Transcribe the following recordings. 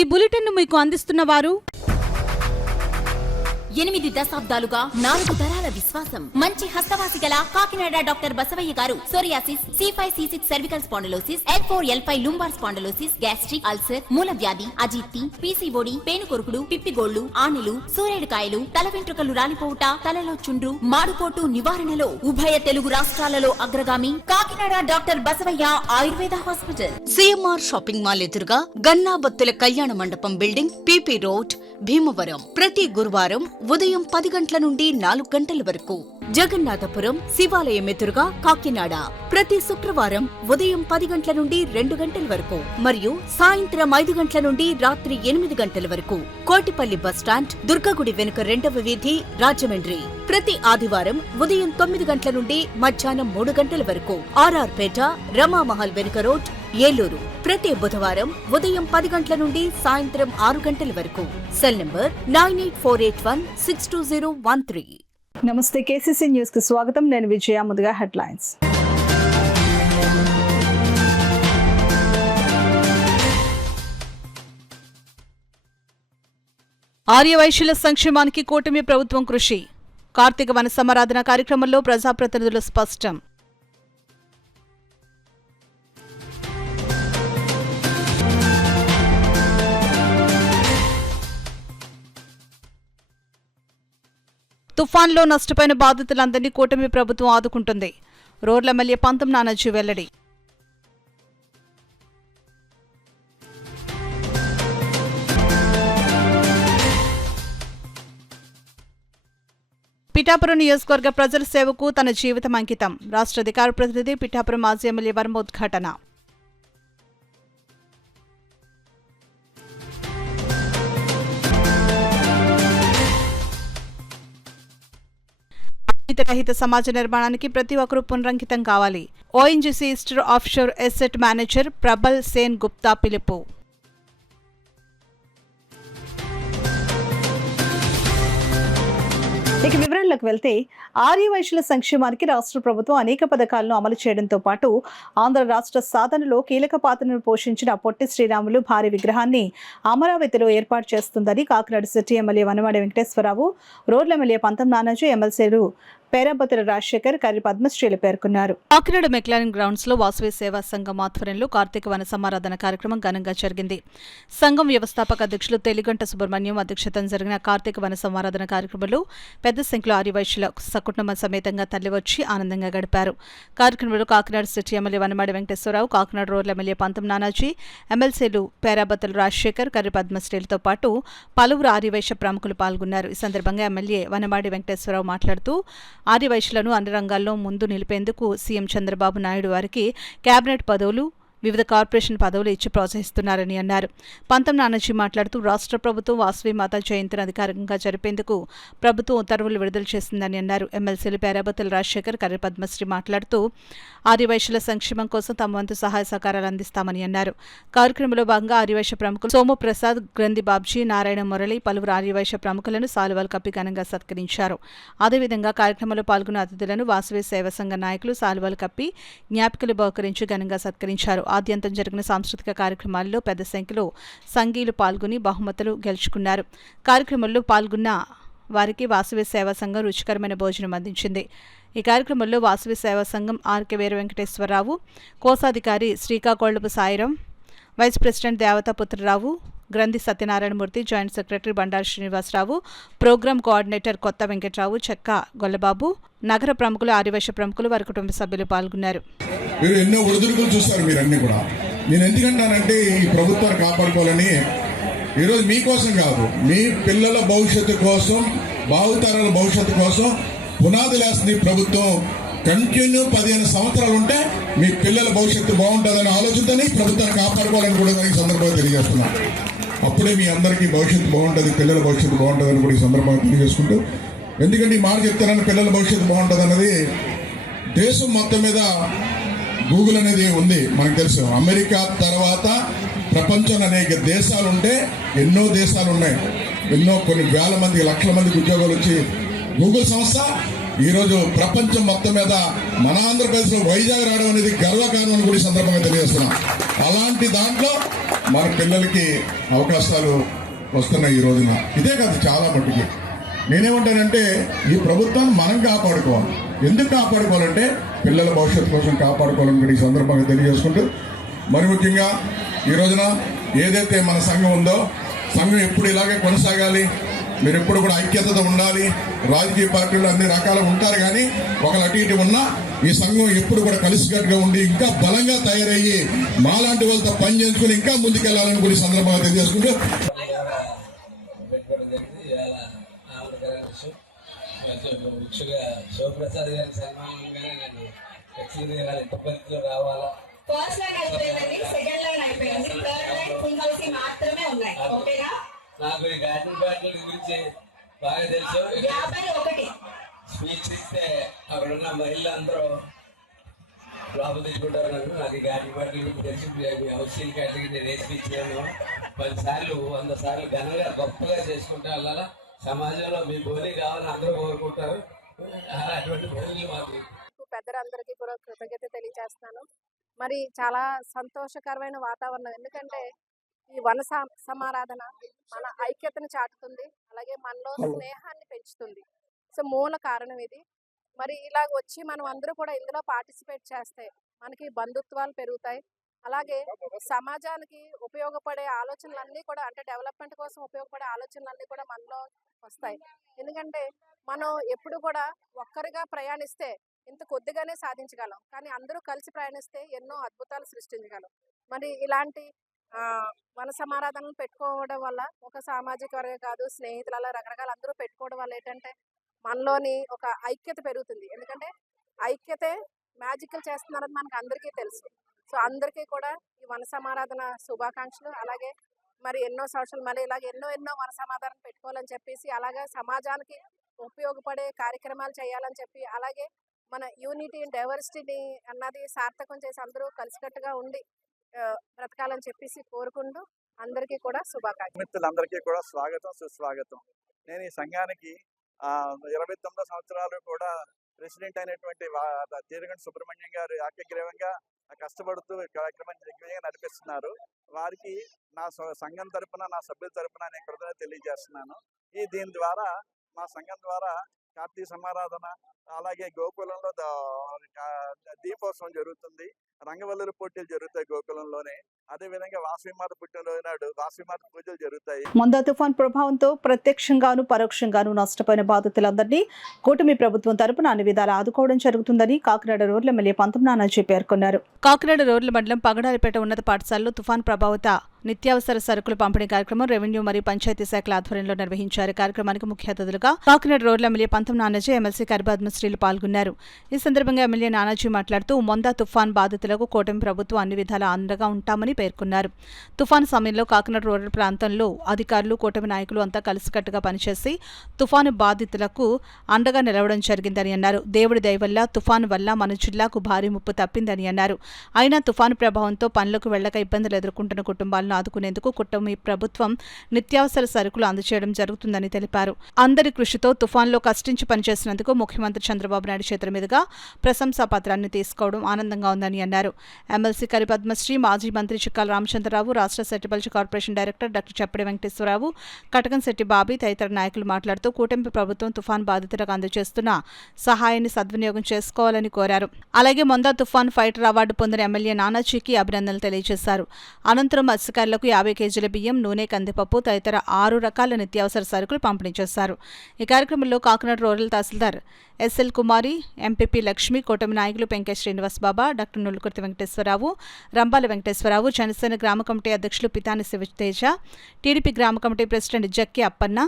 ఈ బులెటిన్ మీకు అందిస్తున్న వారు 8 దశాబ్దాలుగా 4 తరాల విశ్వాసం. మంచి హస్తవాసి గల కాకినాడ డాక్టర్ బసవయ్య గారు psoriasis, C5C6 cervical spondylosis, L4L5 lumbar spondylosis, gastric ulcer, మూల వ్యాధి, అజీర్తి, పీసీఓడి, పేనుకొరుకుడు, పిప్పిగోళ్లు, ఆనెలు, సూరేడుకాయలు, తల వెంట్రుకలు రాలిపోవుట, తలలో చుండ్రు, మాడుకోటు నివారణలో ఉభయ తెలుగు రాష్ట్రాలలో అగ్రగామి Kakinada doctor Basavaiah Ayurveda hospital. CMR shopping mall ఎదురుగా గన్నాబత్తుల కళ్యాణ మండపం బిల్డింగ్, పిపి రోడ్, భీమవరం. ప్రతి గురువారం ఉదయం 10 గంటల నుండి 4 గంటల వరకు. జగన్నాథపురం శివాలయం ఎదురుగా కాకినాడ ప్రతి శుక్రవారం ఉదయం 10 గంటల నుండి 2 గంటల వరకు మరియు సాయంత్రం 5 గంటల నుండి రాత్రి 8 గంటల వరకు. కోటిపల్లి బస్టాండ్, దుర్గగుడి వెనుక 2వ వీధి, రాజమండ్రి. ప్రతి ఆదివారం ఉదయం 9 గంటల నుండి మధ్యాహ్నం 3 గంటల వరకు. ఆర్ఆర్ పేట, రమామహల్ వెనుక రోడ్, ఏలూరు. ప్రతి బుధవారం ఉదయం 10 గంటల నుండి సాయంత్రం 6 గంటల వరకు. Cell number 9848162013. నమస్తే, కేసీసీ న్యూస్ కి స్వాగతం. నేను విజయ. ముందుగా హెడ్లైన్స్. ఆర్యవైశ్యుల సంక్షేమానికి కూటమి ప్రభుత్వం కృషి. కార్తీక వన సమారాధన కార్యక్రమంలో ప్రజాప్రతినిధులు స్పష్టం. తుఫాన్లో నష్టపోయిన బాధితులందరినీ కూటమి ప్రభుత్వం ఆదుకుంటుంది. రోడ్ల ఎమ్మెల్యే పంతం నానాజీ వెల్లడి. పిఠాపురం నియోజకవర్గ ప్రజల సేవకు తన జీవితం అంకితం. రాష్ట్ర అధికార ప్రతినిధి పిఠాపురం మాజీ ఎమ్మెల్యే వర్మ ఉద్ఘాటన. రహిత సమాజ నిర్మాణానికి ప్రతి ఒక్కరూ పునరంకితం కావాలి. ONGC Easter offshore asset manager Prabal Sen Gupta పిలుపు. ఇక వివరాల్లోకి వెళ్తే, ఆర్యవైశ్యుల సంక్షేమానికి రాష్ట్ర ప్రభుత్వం అనేక పథకాలను అమలు చేయడంతో పాటు ఆంధ్ర రాష్ట్ర సాధనలో కీలక పాత్రను పోషించిన పొట్టి శ్రీరాములు భారీ విగ్రహాన్ని అమరావతిలో ఏర్పాటు చేస్తుందని కాకినాడ సిటీ ఎమ్మెల్యే వనమాడి వెంకటేశ్వరరావు, రోడ్ల ఎమ్మెల్యే పంతం నానాజీ, ఎమ్మెల్సీలు పేరాబతుల రాజశేఖర్, కర్రి పద్మశ్రీలు పేర్కొన్నారు. కాకినాడ మెక్లారిన్ గ్రౌండ్స్ లో వాసవి సేవా సంఘం ఆధ్వర్యంలో కార్తీక వన సమారాధన కార్యక్రమం ఘనంగా జరిగింది. సంఘం వ్యవస్థాపక అధ్యక్షులు తెలిగంట సుబ్రహ్మణ్యం అధ్యక్షతన జరిగిన కార్తీక వన సమారాధన కార్యక్రమంలో పెద్ద సంఖ్యలో ఆర్యవైశ్యుల సకుటుంబ సమేతంగా తరలివచ్చి ఆనందంగా గడిపారు. కార్యక్రమంలో కాకినాడ సిటీ ఎమ్మెల్యే వనమాడి వెంకటేశ్వరరావు, కాకినాడ రోడ్ల ఎమ్మెల్యే పంతం నానాజీ, ఎమ్మెల్సీలు పేరాబతుల రాజశేఖర్, కర్రి పద్మశ్రీలతో పాటు పలువురు ఆర్యవైశ్య ప్రముఖులు పాల్గొన్నారు. ఈ సందర్భంగా ఎమ్మెల్యే వనమాడి వెంకటేశ్వరరావు మాట్లాడుతూ ఆర్యవైశ్యులను అన్ని రంగాల్లో ముందు నిలిపేందుకు సీఎం చంద్రబాబు నాయుడు వారికి కేబినెట్ పదవులు, వివిధ కార్పొరేషన్ పదవులు ఇచ్చి ప్రోత్సహిస్తున్నారని అన్నారు. పంతం నానాజీ మాట్లాడుతూ రాష్ట్ర ప్రభుత్వం వాసవి మాతా జయంతిని అధికారికంగా జరిపేందుకు ప్రభుత్వం ఉత్తర్వులు విడుదల చేసిందని అన్నారు. ఎమ్మెల్సీలు పేరాబతుల రాజశేఖర్, కర్రి పద్మశ్రీ మాట్లాడుతూ ఆర్యవైశ్యుల సంక్షేమం కోసం తమ వంతు సహాయ సహకారాలు అందిస్తామని అన్నారు. కార్యక్రమంలో భాగంగా ఆర్యవైశ్య ప్రముఖులు సోముప్రసాద్, గ్రంథి బాబ్జీ, నారాయణ మురళి, పలువురు ఆర్యవైశ్య ప్రముఖులను సాలువాలు కప్పి ఘనంగా సత్కరించారు. అదేవిధంగా కార్యక్రమంలో పాల్గొన్న అతిథులను వాసవి సేవా సంఘ నాయకులు సాలువాలు కప్పి జ్ఞాపికలు బహుకరించి ఘనంగా సత్కరించారు. ఆద్యంతం జరిగిన సాంస్కృతిక కార్యక్రమాల్లో పెద్ద సంఖ్యలో సంఘీయులు పాల్గొని బహుమతులు గెలుచుకున్నారు. కార్యక్రమంలో పాల్గొన్న వారికి వాసవి సేవా సంఘం రుచికరమైన భోజనం అందించింది. ఈ కార్యక్రమంలో వాసవి సేవా సంఘం ఆర్కే వీర వెంకటేశ్వరరావు, కోశాధికారి Srikakulapu Sairam, vice president Devataputrarao, Granthi Satyanarayanamurthy, joint secretary Bandaru Srinivasarao, programme coordinator Kotha Venkatrao, చెక్క గొల్లబాబు, నగర ప్రముఖులు, ఆర్యవైశ్య ప్రముఖులు, వారి కుటుంబ సభ్యులు పాల్గొన్నారు. మీరు ఎన్నో ఒడిదుడుకులు చూస్తారు. మీరన్నీ కూడా నేను ఎందుకంటానంటే ఈ ప్రభుత్వాన్ని కాపాడుకోవాలని. ఈరోజు మీకోసం కాదు, మీ పిల్లల భవిష్యత్తు కోసం, భావితరాల భవిష్యత్తు కోసం పునాదులు వేస్తుంది ప్రభుత్వం. కంటిన్యూ 15 సంవత్సరాలు ఉంటే మీ పిల్లల భవిష్యత్తు బాగుంటుందని ఆలోచనతోనే ప్రభుత్వాన్ని కాపాడుకోవాలని కూడా ఈ సందర్భంగా తెలియజేస్తున్నాను. అప్పుడే మీ అందరికీ భవిష్యత్తు బాగుంటుంది, పిల్లల భవిష్యత్తు బాగుంటుందని కూడా ఈ సందర్భంగా తెలియజేసుకుంటూ, ఎందుకంటే ఈ మాట చెప్తానని పిల్లల భవిష్యత్తు బాగుంటుంది అన్నది దేశం మొత్తం మీద గూగుల్ అనేది ఉంది. మనకు తెలుసు, అమెరికా తర్వాత ప్రపంచంలో అనేక దేశాలు ఉంటే ఎన్నో దేశాలు ఉన్నాయి. ఎన్నో కొన్ని వేల మంది, లక్షల మందికి ఉద్యోగాలు వచ్చి గూగుల్ సంస్థ ఈరోజు ప్రపంచం మొత్తం మీద మన ఆంధ్రప్రదేశ్లో వైజాగ్ రావడం అనేది గర్వకారణం అని కూడా ఈ సందర్భంగా తెలియజేస్తున్నాం. అలాంటి దాంట్లో మన పిల్లలకి అవకాశాలు వస్తున్నాయి ఈ రోజున. ఇదే కాదు, చాలా మట్టుకి నేనేమంటానంటే ఈ ప్రభుత్వాన్ని మనం కాపాడుకోవాలి. ఎందుకు కాపాడుకోవాలంటే పిల్లల భవిష్యత్తు కోసం కాపాడుకోవాలని కూడా ఈ సందర్భంగా తెలియజేసుకుంటూ, మరి ముఖ్యంగా ఈ రోజున ఏదైతే మన సంఘం ఉందో, సంఘం ఎప్పుడు ఇలాగే కొనసాగాలి, మీరు ఎప్పుడు కూడా ఐక్యతతో ఉండాలి. రాజకీయ పార్టీలు అన్ని రకాలు ఉంటారు, కానీ ఒకరు అటు ఇటు ఉన్నా ఈ సంఘం ఎప్పుడు కూడా కలిసికట్టుగా ఉండి ఇంకా బలంగా తయారయ్యి మాలాంటి వాళ్ళతో పని చేసుకుని ఇంకా ముందుకెళ్లాలని కూడా ఈ సందర్భంగా తెలియజేసుకుంటూ, శివప్రసాద్ గారి సన్మానంగానే నేను లక్ష్మీ గారు ఎంత పరిధిలో రావాలా. ఫస్ట్ లైన్ అయిపోయిందండి, సెకండ్ లైన్ అయిపోయింది, థర్డ్ లైన్ సింగల్స్ మాత్రమే ఉన్నాయి. ఓకేనా? నాకు ఈ గార్డెన్ పార్టీల గురించి బాగా తెలుసు. 51 స్పీచ్ ఇస్తే అక్కడ ఉన్న మహిళలందరూ లోపల తెచ్చుకుంటారు. నాకు ఈ గార్డెన్ పార్టీల గురించి తెలిసి హౌసింగ్ కేటగిరీ నేను ఏ స్పీచ్ చేయను. 10 సార్లు 100 సార్లు ఘనంగా గొప్పగా చేసుకుంటా అలా సమాజంలో మీ బోలీ కావాలని అందరూ కోరుకుంటారు. అటువంటి బోలీ మాకు పెద్దలందరికీ కూడా కృతజ్ఞత తెలియజేస్తున్నాను. మరి చాలా సంతోషకరమైన వాతావరణం, ఎందుకంటే ఈ వన సమారాధన మన ఐక్యతను చాటుతుంది, అలాగే మనలో స్నేహాన్ని పెంచుతుంది. సో మూల కారణం ఇది. మరి ఇలాగ వచ్చి మనం అందరూ కూడా ఇందులో పార్టిసిపేట్ చేస్తే మనకి బంధుత్వాలు పెరుగుతాయి, అలాగే సమాజానికి ఉపయోగపడే ఆలోచనలన్నీ కూడా, అంటే డెవలప్మెంట్ కోసం ఉపయోగపడే ఆలోచనలన్నీ కూడా మనలో వస్తాయి. ఎందుకంటే మనం ఎప్పుడు కూడా ఒక్కరిగా ప్రయాణిస్తే ఇంత కొద్దిగానే సాధించగలం, కానీ అందరూ కలిసి ప్రయాణిస్తే ఎన్నో అద్భుతాలు సృష్టించగలం. మరి ఇలాంటి వన సమారాధనలు పెట్టుకోవడం వల్ల ఒక సామాజిక వర్గం కాదు, స్నేహితులు, అలా రకరకాల అందరూ పెట్టుకోవడం వల్ల ఏంటంటే మనలోని ఒక ఐక్యత పెరుగుతుంది. ఎందుకంటే ఐక్యతే మ్యాజికల్ చేస్తున్నారని మనకు అందరికీ తెలుసు. సో అందరికీ కూడా ఈ వన సమారాధన శుభాకాంక్షలు. అలాగే మరి ఎన్నో సంవత్సరాలు మళ్ళీ ఇలాగ ఎన్నో వన సమాధానం పెట్టుకోవాలని చెప్పేసి, అలాగే సమాజానికి ఉపయోగపడే కార్యక్రమాలు చేయాలని చెప్పి, అలాగే మన యూనిటీ అండ్ డైవర్సిటీని అన్నది సార్థకం చేసి అందరూ కలిసికట్టుగా ఉండి బ్రతకాలని చెప్పేసి కోరుకుంటూ అందరికీ కూడా శుభాకాంక్షలు. మిత్రులందరికీ కూడా స్వాగతం, సుస్వాగతం. నేను ఈ సంఘానికి 29 సంవత్సరాలు కూడా ప్రెసిడెంట్ అయినటువంటి తీరగంటి సుబ్రహ్మణ్యం గారు ఏకగ్రీవంగా కష్టపడుతూ కార్యక్రమాన్ని దిగ్విజయంగా నడిపిస్తున్నారు. వారికి నా సంఘం తరపున, నా సభ్యుల తరపున నేను కృతజ్ఞత తెలియజేస్తున్నాను. దీని ద్వారా మా సంఘం ద్వారా కార్తీక సమారాధన, అలాగే గోకులంలో దీపోత్సవం జరుగుతుంది, రంగవల్లుల పోటీలు జరుగుతాయి గోకులంలోనే. అదేవిధంగా వాసవిమాత పుట్టినరోజు నాడు వాసవిమాత పూజలు జరుగుతాయి. మొందా తుఫాన్ ప్రభావంతో ప్రత్యక్షంగాను పరోక్షంగాను నష్టపోయిన బాధితులందరినీ కూటమి ప్రభుత్వం తరపున అన్ని విధాలా ఆదుకోవడం జరుగుతుందని కాకినాడ రూరల్ ఎమ్మెల్యే పంతం నానాజీ పేర్కొన్నారు. కాకినాడ రూరల్ మండలం పగడారిపేట ఉన్నత పాఠశాలలో తుఫాన్ ప్రభావిత నిత్యావసర సరుకుల పంపిణీ కార్యక్రమం రెవెన్యూ మరియు పంచాయతీ శాఖల ఆధ్వర్యంలో నిర్వహించారు. కార్యక్రమానికి ముఖ్య అతిథులుగా కాకినాడ రూరల్ ఎమ్మెల్యే పంతం నానాజీ, ఎమ్మెల్సీ కరిపద్మశ్రీలు పాల్గొన్నారు. ఈ సందర్భంగా ఎమ్మెల్యే నానాజీ మాట్లాడుతూ మొందా తుఫాన్ బాధితులకు కూటమి ప్రభుత్వం అన్ని విధాలా అండగా ఉంటామని పేర్కొన్నారు. తుఫాను సమయంలో కాకినాడ రూరల్ ప్రాంతంలో అధికారులు, కూటమి నాయకులు అంతా కలిసికట్టుగా పనిచేసి తుఫాను బాధితులకు అండగా నిలవడం జరిగిందని అన్నారు. దేవుడి దయ వల్ల తుఫాను వల్ల మన జిల్లాకు భారీ ముప్పు తప్పిందని అన్నారు. అయినా తుఫాను ప్రభావంతో పనులకు వెళ్లక ఇబ్బందులు ఎదుర్కొంటున్న కుటుంబాలను ఆదుకునేందుకు కూటమి ప్రభుత్వం నిత్యావసర సరుకులు అందజేయడం జరుగుతుందని తెలిపారు. అందరి కృషితో తుఫాన్లో కష్టించి పనిచేసినందుకు ముఖ్యమంత్రి చంద్రబాబు నాయుడు చేతుల మీదుగా ప్రశంసా పత్రాన్ని తీసుకోవడం ఆనందంగా ఉందని అన్నారు. ఎమ్మెల్సీ కరిపద్మశ్రీ, మాజీ మంత్రి చిక్కాల రామచంద్రరావు, రాష్ట్ర సెటిబల్జీ corporation director doctor చప్పడి Venkateswararao, Katakamsetti Bobby తదితర నాయకులు మాట్లాడుతూ కూటమి ప్రభుత్వం తుఫాన్ బాధితులకు అందజేస్తున్న సహాయాన్ని సద్వినియోగం చేసుకోవాలని కోరారు. అలాగే మొందా తుఫాన్ ఫైటర్ అవార్డు పొందిన ఎమ్మెల్యే నానాజీకి అభినందనలు తెలియజేశారు. అనంతరం మత్స్యకారులకు 50 కేజీల బియ్యం, నూనె, కందిపప్పు తదితర 6 రకాల నిత్యావసర సరుకులు పంపిణీ చేశారు. ఈ కార్యక్రమంలో కాకినాడ రూరల్ తహసీల్దార్ ఎస్ఎల్ కుమారి, ఎంపీపీ లక్ష్మి, కూటమి నాయకులు పెంకే శ్రీనివాస్ బాబా, డాక్టర్ నులుకుర్తి వెంకటేశ్వరరావు, రంబాల వెంకటేశ్వరరావు, జనసేన గ్రామ కమిటీ అధ్యక్షులు పితాని శివతేజ, టీడీపీ గ్రామ కమిటీ ప్రెసిడెంట్ జక్కి అప్పన్న,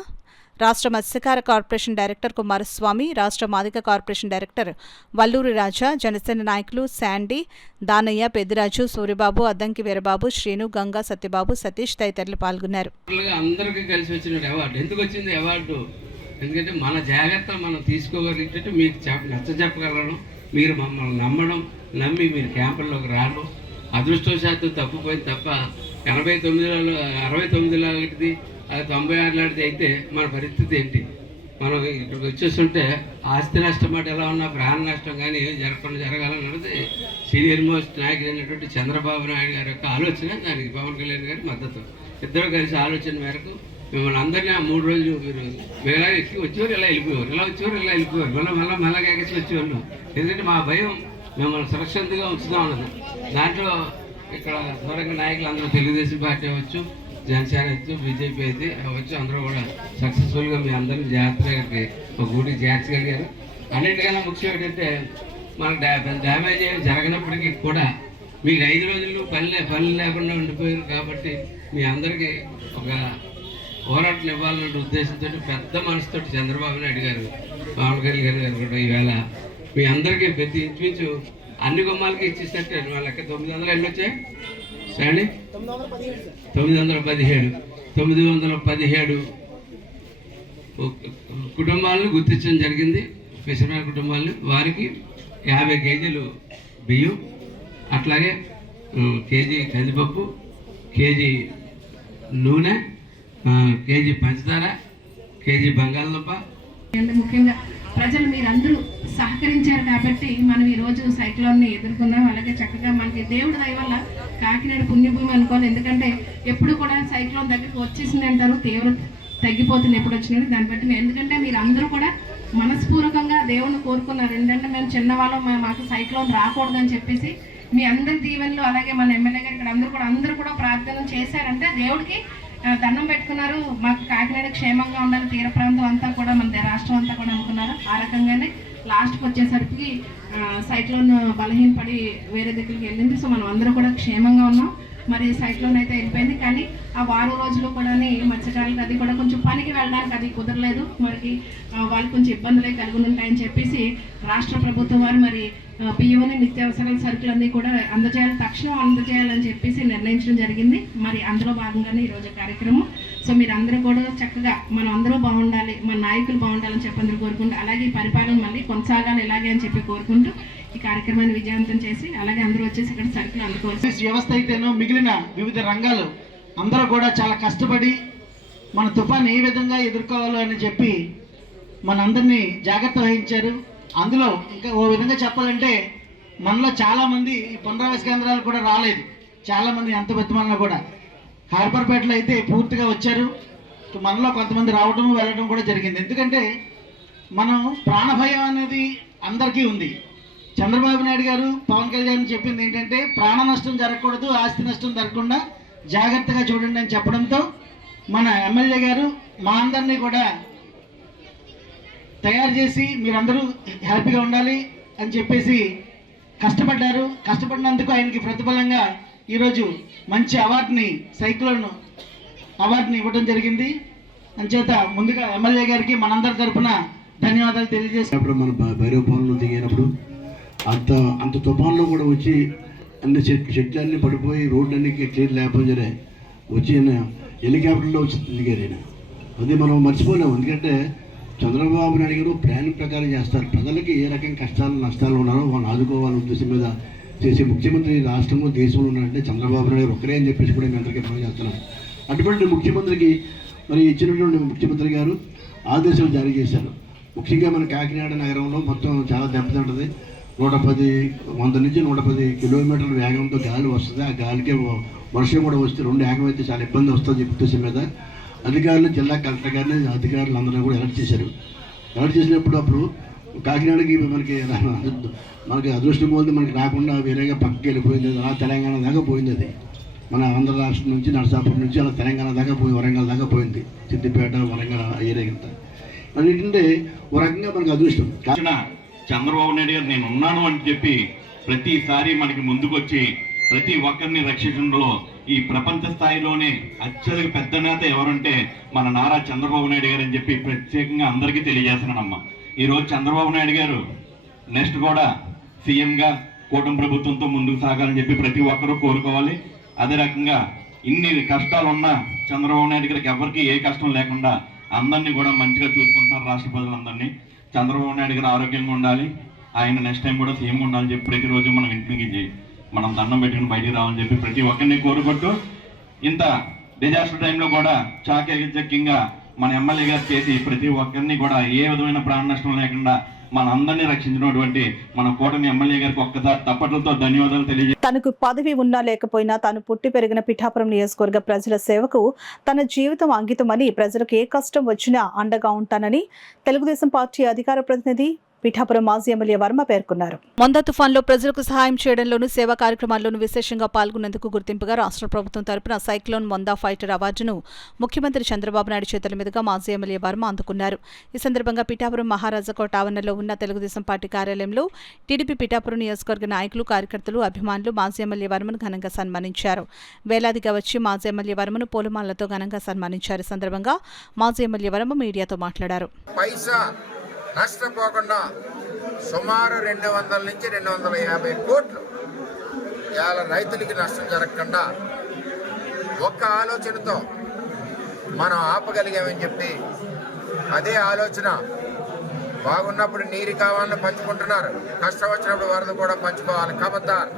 రాష్ట్ర మత్స్యకార కార్పొరేషన్ డైరెక్టర్ కుమారస్వామి, రాష్ట్ర మాదిక కార్పొరేషన్ డైరెక్టర్ వల్లూరి రాజా, జనసేన నాయకులు శాండీ, దానయ్య, పెద్దిరాజు, సూర్యబాబు, అద్దంకి వీరబాబు, శ్రీను, గంగా, సత్యబాబు, సతీష్ తదితరులు పాల్గొన్నారు. అందరికీ కలిసి వచ్చిన అవార్డు ఎందుకు వచ్చింది? అవార్డు ఎందుకంటే మన జాగ్రత్తలు మనం తీసుకోగలిగితే మీకు నచ్చ చెప్పగలగడం, మీరు మమ్మల్ని నమ్మి మీరు క్యాంపుల్లోకి రావడం. అదృష్టవశాత్తు తప్పిపోయింది తప్ప 89లో 69 లాంటిది, అది 96 లాంటిది అయితే మన పరిస్థితి ఏంటి? మనం ఇక్కడికి వచ్చేస్తుంటే ఆస్తి నష్టం మాట ఎలా ఉన్నా ప్రాణ నష్టం కానీ జరగకుండా జరగాలన్నది సీనియర్ మోస్ట్ నాయకుడు అయినటువంటి చంద్రబాబు నాయుడు గారి యొక్క ఆలోచన, దానికి పవన్ కళ్యాణ్ గారి మద్దతు. ఇద్దరు కలిసి ఆలోచన మేరకు మిమ్మల్ని అందరినీ ఆ 3 రోజులు మీరు ఇలా ఎక్కి వచ్చేవారు, ఇలా వెళ్ళిపోయేవారు, ఇలా వచ్చేవారు, ఇలా వెళ్ళిపోయేవారు, మళ్ళీ ఎగసి వచ్చేవాళ్ళు. ఎందుకంటే మా భయం మిమ్మల్ని సురక్షితంగా ఉంచుదాం ఉన్నది. దాంట్లో ఇక్కడ దూరంగా నాయకులు అందరూ తెలుగుదేశం పార్టీ అవ్వచ్చు, జనసేన అవచ్చు, బీజేపీ అయితే అవ్వచ్చు, అందరూ కూడా సక్సెస్ఫుల్గా మీ అందరినీ జాగ్రత్తగా ఒక గూటికి చేర్చగలిగారు. అన్నిటికన్నా ముఖ్యం ఏంటంటే మనకు డ్యామేజ్ ఏమి జరగనప్పటికీ కూడా మీకు 5 రోజులు పని లేకుండా ఉండిపోయారు కాబట్టి మీ అందరికీ ఒక పోరాటం ఇవ్వాలనే ఉద్దేశంతో పెద్ద మనసుతో చంద్రబాబు నాయుడు గారు, పవన్ కళ్యాణ్ గారు కూడా ఈవేళ మీ అందరికీ ప్రతి ఇంచుమించు అన్ని గుమ్మాలకి ఇచ్చేసినట్టే వాళ్ళకి 900 ఎన్ని వచ్చాయి సరే 917 కుటుంబాలను గుర్తించడం జరిగింది. స్పెషల్ కుటుంబాలను వారికి 50 కేజీలు బియ్యం, అట్లాగే కేజీ కందిపప్పు, కేజీ నూనె, కేజీ పంచదార, కేజీ బంగాళదుంప. ముఖ్యంగా ప్రజలు మీరందరూ సహకరించారు కాబట్టి మనం ఈరోజు సైక్లోన్ని ఎదుర్కొన్నాం. అలాగే చక్కగా మనకి దేవుడి దయ వల్ల కాకినాడ పుణ్యభూమి అనుకోవాలి. ఎందుకంటే ఎప్పుడు కూడా సైక్లోన్ దగ్గరికి వచ్చేసింది అంటారు, తీవ్రత తగ్గిపోతుంది ఎప్పుడు వచ్చినట్టు. దాన్ని బట్టి ఎందుకంటే మీరు అందరూ కూడా మనస్పూర్వకంగా దేవుని కోరుకున్నారు. ఎందుకంటే మేము చిన్నవాళ్ళం, మాకు సైక్లోన్ రాకూడదని చెప్పేసి మీ అందరి దీవెనలు, అలాగే మన ఎమ్మెల్యే గారు ఇక్కడ అందరూ కూడా ప్రార్థన చేశారంటే దేవుడికి దండం పెట్టుకున్నారు. మాకు కాకినాడ క్షేమంగా ఉండాలి, తీర ప్రాంతం అంతా కూడా మన రాష్ట్రం అంతా కూడా అనుకున్నారు. ఆ రకంగానే లాస్ట్కి వచ్చేసరికి సైక్లోన్ బలహీనపడి వేరే దగ్గరికి వెళ్ళింది. సో మనం అందరూ కూడా క్షేమంగా ఉన్నాం. మరి సైక్లోన్ అయితే వెళ్ళిపోయింది, కానీ ఆ 6 రోజులు కూడా మత్స్యకారులకు అది కూడా కొంచెం పనికి వెళ్ళడానికి అది కుదరలేదు. మరి వాళ్ళు కొంచెం ఇబ్బందులే కలిగి ఉంటాయని చెప్పేసి రాష్ట్ర ప్రభుత్వం వారు మరి బియ్యమని నిత్యావసరాల సరుకులన్నీ కూడా తక్షణం అందజేయాలని చెప్పేసి నిర్ణయించడం జరిగింది. మరి అందులో భాగంగానే ఈరోజు కార్యక్రమం. సో మీరు అందరూ కూడా చక్కగా మనం అందరూ బాగుండాలి, మన నాయకులు బాగుండాలని చెప్పి అందరూ కోరుకుంటూ, అలాగే ఈ పరిపాలన మళ్ళీ కొనసాగాలి ఇలాగే అని చెప్పి కోరుకుంటూ ఈ కార్యక్రమాన్ని విజయవంతం చేసి అలాగే అందరూ వచ్చేసి ఇక్కడ సరుకులు అందుకోవచ్చు. వ్యవస్థ అయితేనో మిగిలిన వివిధ రంగాలు అందరూ కూడా చాలా కష్టపడి మన తుఫాను ఏ విధంగా ఎదుర్కోవాలో అని చెప్పి మనందరినీ జాగ్రత్త వహించారు. అందులో ఇంకా ఓ విధంగా చెప్పాలంటే మనలో చాలామంది పునరావాస కేంద్రాలు కూడా రాలేదు. చాలామంది ఎంత బతిమన్నా కూడా హార్బర్పేటలో అయితే పూర్తిగా వచ్చారు. మనలో కొంతమంది రావడం వెళ్ళడం కూడా జరిగింది. ఎందుకంటే మనం ప్రాణభయం అనేది అందరికీ ఉంది. చంద్రబాబు నాయుడు గారు, పవన్ కళ్యాణ్ చెప్పింది ఏంటంటే ప్రాణ నష్టం జరగకూడదు, ఆస్తి నష్టం జరగకుండా జాగ్రత్తగా చూడండి అని చెప్పడంతో మన ఎమ్మెల్యే గారు మా అందరినీ కూడా తయారు చేసి మీరందరూ హ్యాపీగా ఉండాలి అని చెప్పేసి కష్టపడ్డారు. కష్టపడినందుకు ఆయనకి ప్రతిఫలంగా ఈరోజు మంచి అవార్డుని, సైక్లోన్ అవార్డుని ఇవ్వడం జరిగింది. అంచేత ముందుగా ఎమ్మెల్యే గారికి మనందరి తరఫున ధన్యవాదాలు తెలియజేసినప్పుడు మన భైరవపాలెంలో దిగినప్పుడు అంత తుఫాన్లో కూడా వచ్చి అన్ని చెట్లన్నీ పడిపోయి రోడ్లన్నీ క్లియర్ లేకపోతే సరే వచ్చి హెలికాప్టర్లో వచ్చి దిగారు ఆయన. అది మనం మర్చిపోలేము. ఎందుకంటే చంద్రబాబు నాయుడు గారు ప్లాన్ ప్రకారం చేస్తారు. ప్రజలకి ఏ రకం కష్టాలు నష్టాలు ఉన్నారో వాళ్ళని ఆదుకోవాలనే ఉద్దేశం మీద చేసే ముఖ్యమంత్రి రాష్ట్రంలో దేశంలో ఉన్నారంటే చంద్రబాబు నాయుడు గారు ఒకరే అని చెప్పేసి కూడా మేము అందరికీ మనం చేస్తున్నాం. అటువంటి ముఖ్యమంత్రికి మరి ఇచ్చినటువంటి ముఖ్యమంత్రి గారు ఆదేశాలు జారీ చేశారు. ముఖ్యంగా మన కాకినాడ నగరంలో మొత్తం చాలా దెబ్బతింటుంది. 100 నుంచి 110 కిలోమీటర్ల వేగంతో గాలి వస్తుంది. ఆ గాలికే వర్షం కూడా వస్తే 2 ఏకం అయితే చాలా ఇబ్బంది వస్తుంది ఉద్దేశం మీద అధికారులు, జిల్లా కలెక్టర్ గారిని, అధికారులు అందరూ కూడా అలర్ట్ చేశారు. అలర్ట్ చేసినప్పుడు అప్పుడు కాకినాడకి మనకి అదృష్టం పోతే మనకి రాకుండా వేరేగా పక్కకి వెళ్ళిపోయింది. అలా తెలంగాణ దాకా పోయింది. అది మన ఆంధ్ర రాష్ట్రం నుంచి నరసాపురం నుంచి అలా తెలంగాణ దాకా పోయి వరంగల్ దాకా పోయింది. సిద్దిపేట, వరంగల్ ఏరియా అంతా. అన్నింటే ఒక రకంగా మనకు అదృష్టం. చంద్రబాబు నాయుడు గారు నేను ఉన్నాను అని చెప్పి ప్రతిసారి మనకి ముందుకొచ్చి ప్రతి ఒక్కరిని రక్షించడంలో ఈ ప్రపంచ స్థాయిలోనే అత్యధిక పెద్ద నేత ఎవరంటే మన నారా చంద్రబాబు నాయుడు గారు అని చెప్పి ప్రత్యేకంగా అందరికీ తెలియజేస్తున్నానమ్మా. ఈరోజు చంద్రబాబు నాయుడు గారు నెక్స్ట్ కూడా సీఎంగా కూటమి ప్రభుత్వంతో ముందుకు సాగాలని చెప్పి ప్రతి ఒక్కరూ కోరుకోవాలి. అదే రకంగా ఇన్ని కష్టాలున్నా చంద్రబాబు నాయుడు గారికి ఎవరికి ఏ కష్టం లేకుండా అందరినీ కూడా మంచిగా చూసుకుంటున్నారు రాష్ట్ర ప్రజలందరినీ. చంద్రబాబు నాయుడు గారు ఆరోగ్యంగా ఉండాలి, ఆయన నెక్స్ట్ టైం కూడా సీఎం ఉండాలని చెప్పి ప్రతిరోజు మనం ఇంటికి మనం దండం పెట్టుకుని బయటికి రావాలని చెప్పి ప్రతి ఒక్కరిని కోరుకుంటూ ఇంత డిజాస్టర్ టైంలో కూడా చాకచక్యంగా మన ఎమ్మెల్యే గారు చేసి ప్రతి ఒక్కరిని కూడా ఏ విధమైన ప్రాణ నష్టం లేకుండా మన అందరినీ రక్షించినటువంటి మన కూటమి ఎమ్మెల్యే గారికి ఒక్కసారి తప్పట్లతో ధన్యవాదాలు తెలియజేస్తాను. తనకు పదవి ఉన్నా లేకపోయినా తాను పుట్టి పెరిగిన పిఠాపురం నియోజకవర్గ ప్రజల సేవకు తన జీవితం అంకితమని, ప్రజలకు ఏ కష్టం వచ్చినా అండగా ఉంటానని తెలుగుదేశం పార్టీ అధికార ప్రతినిధి పిఠాపురం మాజీ ఎమ్మెల్యే వర్మ పేర్కొన్నారు. మొందా తుఫాన్లో ప్రజలకు సహాయం చేయడంలోనూ సేవా కార్యక్రమాల్లోనూ విశేషంగా పాల్గొన్నందుకు గుర్తింపుగా రాష్ట్ర ప్రభుత్వం తరపున సైక్లోన్ మొందా ఫైటర్ అవార్డును ముఖ్యమంత్రి చంద్రబాబు నాయుడు చేతుల మీదుగా మాజీ ఎమ్మెల్యే వర్మ అందుకున్నారు. ఈ సందర్భంగా పిఠాపురం మహారాజాకోట ఆవరణలో ఉన్న తెలుగుదేశం పార్టీ కార్యాలయంలో టీడీపీ పిఠాపురం నియోజకవర్గ నాయకులు, కార్యకర్తలు, అభిమానులు మాజీ ఎమ్మెల్యే వర్మను ఘనంగా సన్మానించారు. వేలాదిగా వచ్చి మాజీ ఎమ్మెల్యే వర్మను పూలమాలతో ఘనంగా సన్మానించారు. ఈ సందర్భంగా మాజీ ఎమ్మెల్యే వర్మ మీడియాతో మాట్లాడారు. నష్టపోకుండా సుమారు 200 నుంచి 250 కోట్లు ఇవాళ రైతులకి నష్టం జరగకుండా ఒక్క ఆలోచనతో మనం ఆపగలిగామని చెప్పి, అదే ఆలోచన బాగున్నప్పుడు నీరు కావాలని పంచుకుంటున్నారు, కష్టం వచ్చినప్పుడు వరద కూడా పంచుకోవాలి కబద్దార్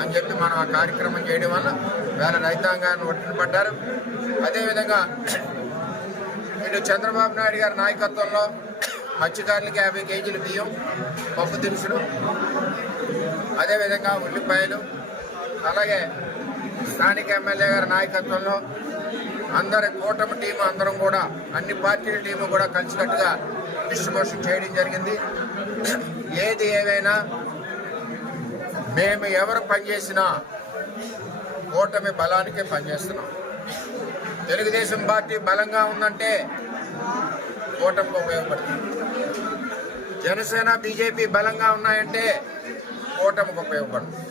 అని చెప్పి మనం ఆ కార్యక్రమం చేయడం వల్ల వేళ రైతాంగాన్ని ఒట్టిన పడ్డారు. అదేవిధంగా ఇటు చంద్రబాబు నాయుడు గారి నాయకత్వంలో మత్స్యకారులకి 50 కేజీలు బియ్యం, పప్పు దినుసులు, అదేవిధంగా ఉల్లిపాయలు, అలాగే స్థానిక ఎమ్మెల్యే గారి నాయకత్వంలో అందరి కూటమి టీము అందరం కూడా అన్ని పార్టీల టీము కూడా కలిసికట్టుగా డిస్ట్రిబ్యూషన్ చేయడం జరిగింది. ఏది ఏమైనా మేము ఎవరు పనిచేసినా కూటమి బలానికే పనిచేస్తున్నాం. తెలుగుదేశం పార్టీ బలంగా ఉందంటే కూటమికి ఉపయోగపడుతుంది. జనసేన, బీజేపీ బలంగా ఉన్నాయంటే కూటమికి ఉపయోగపడుతుంది.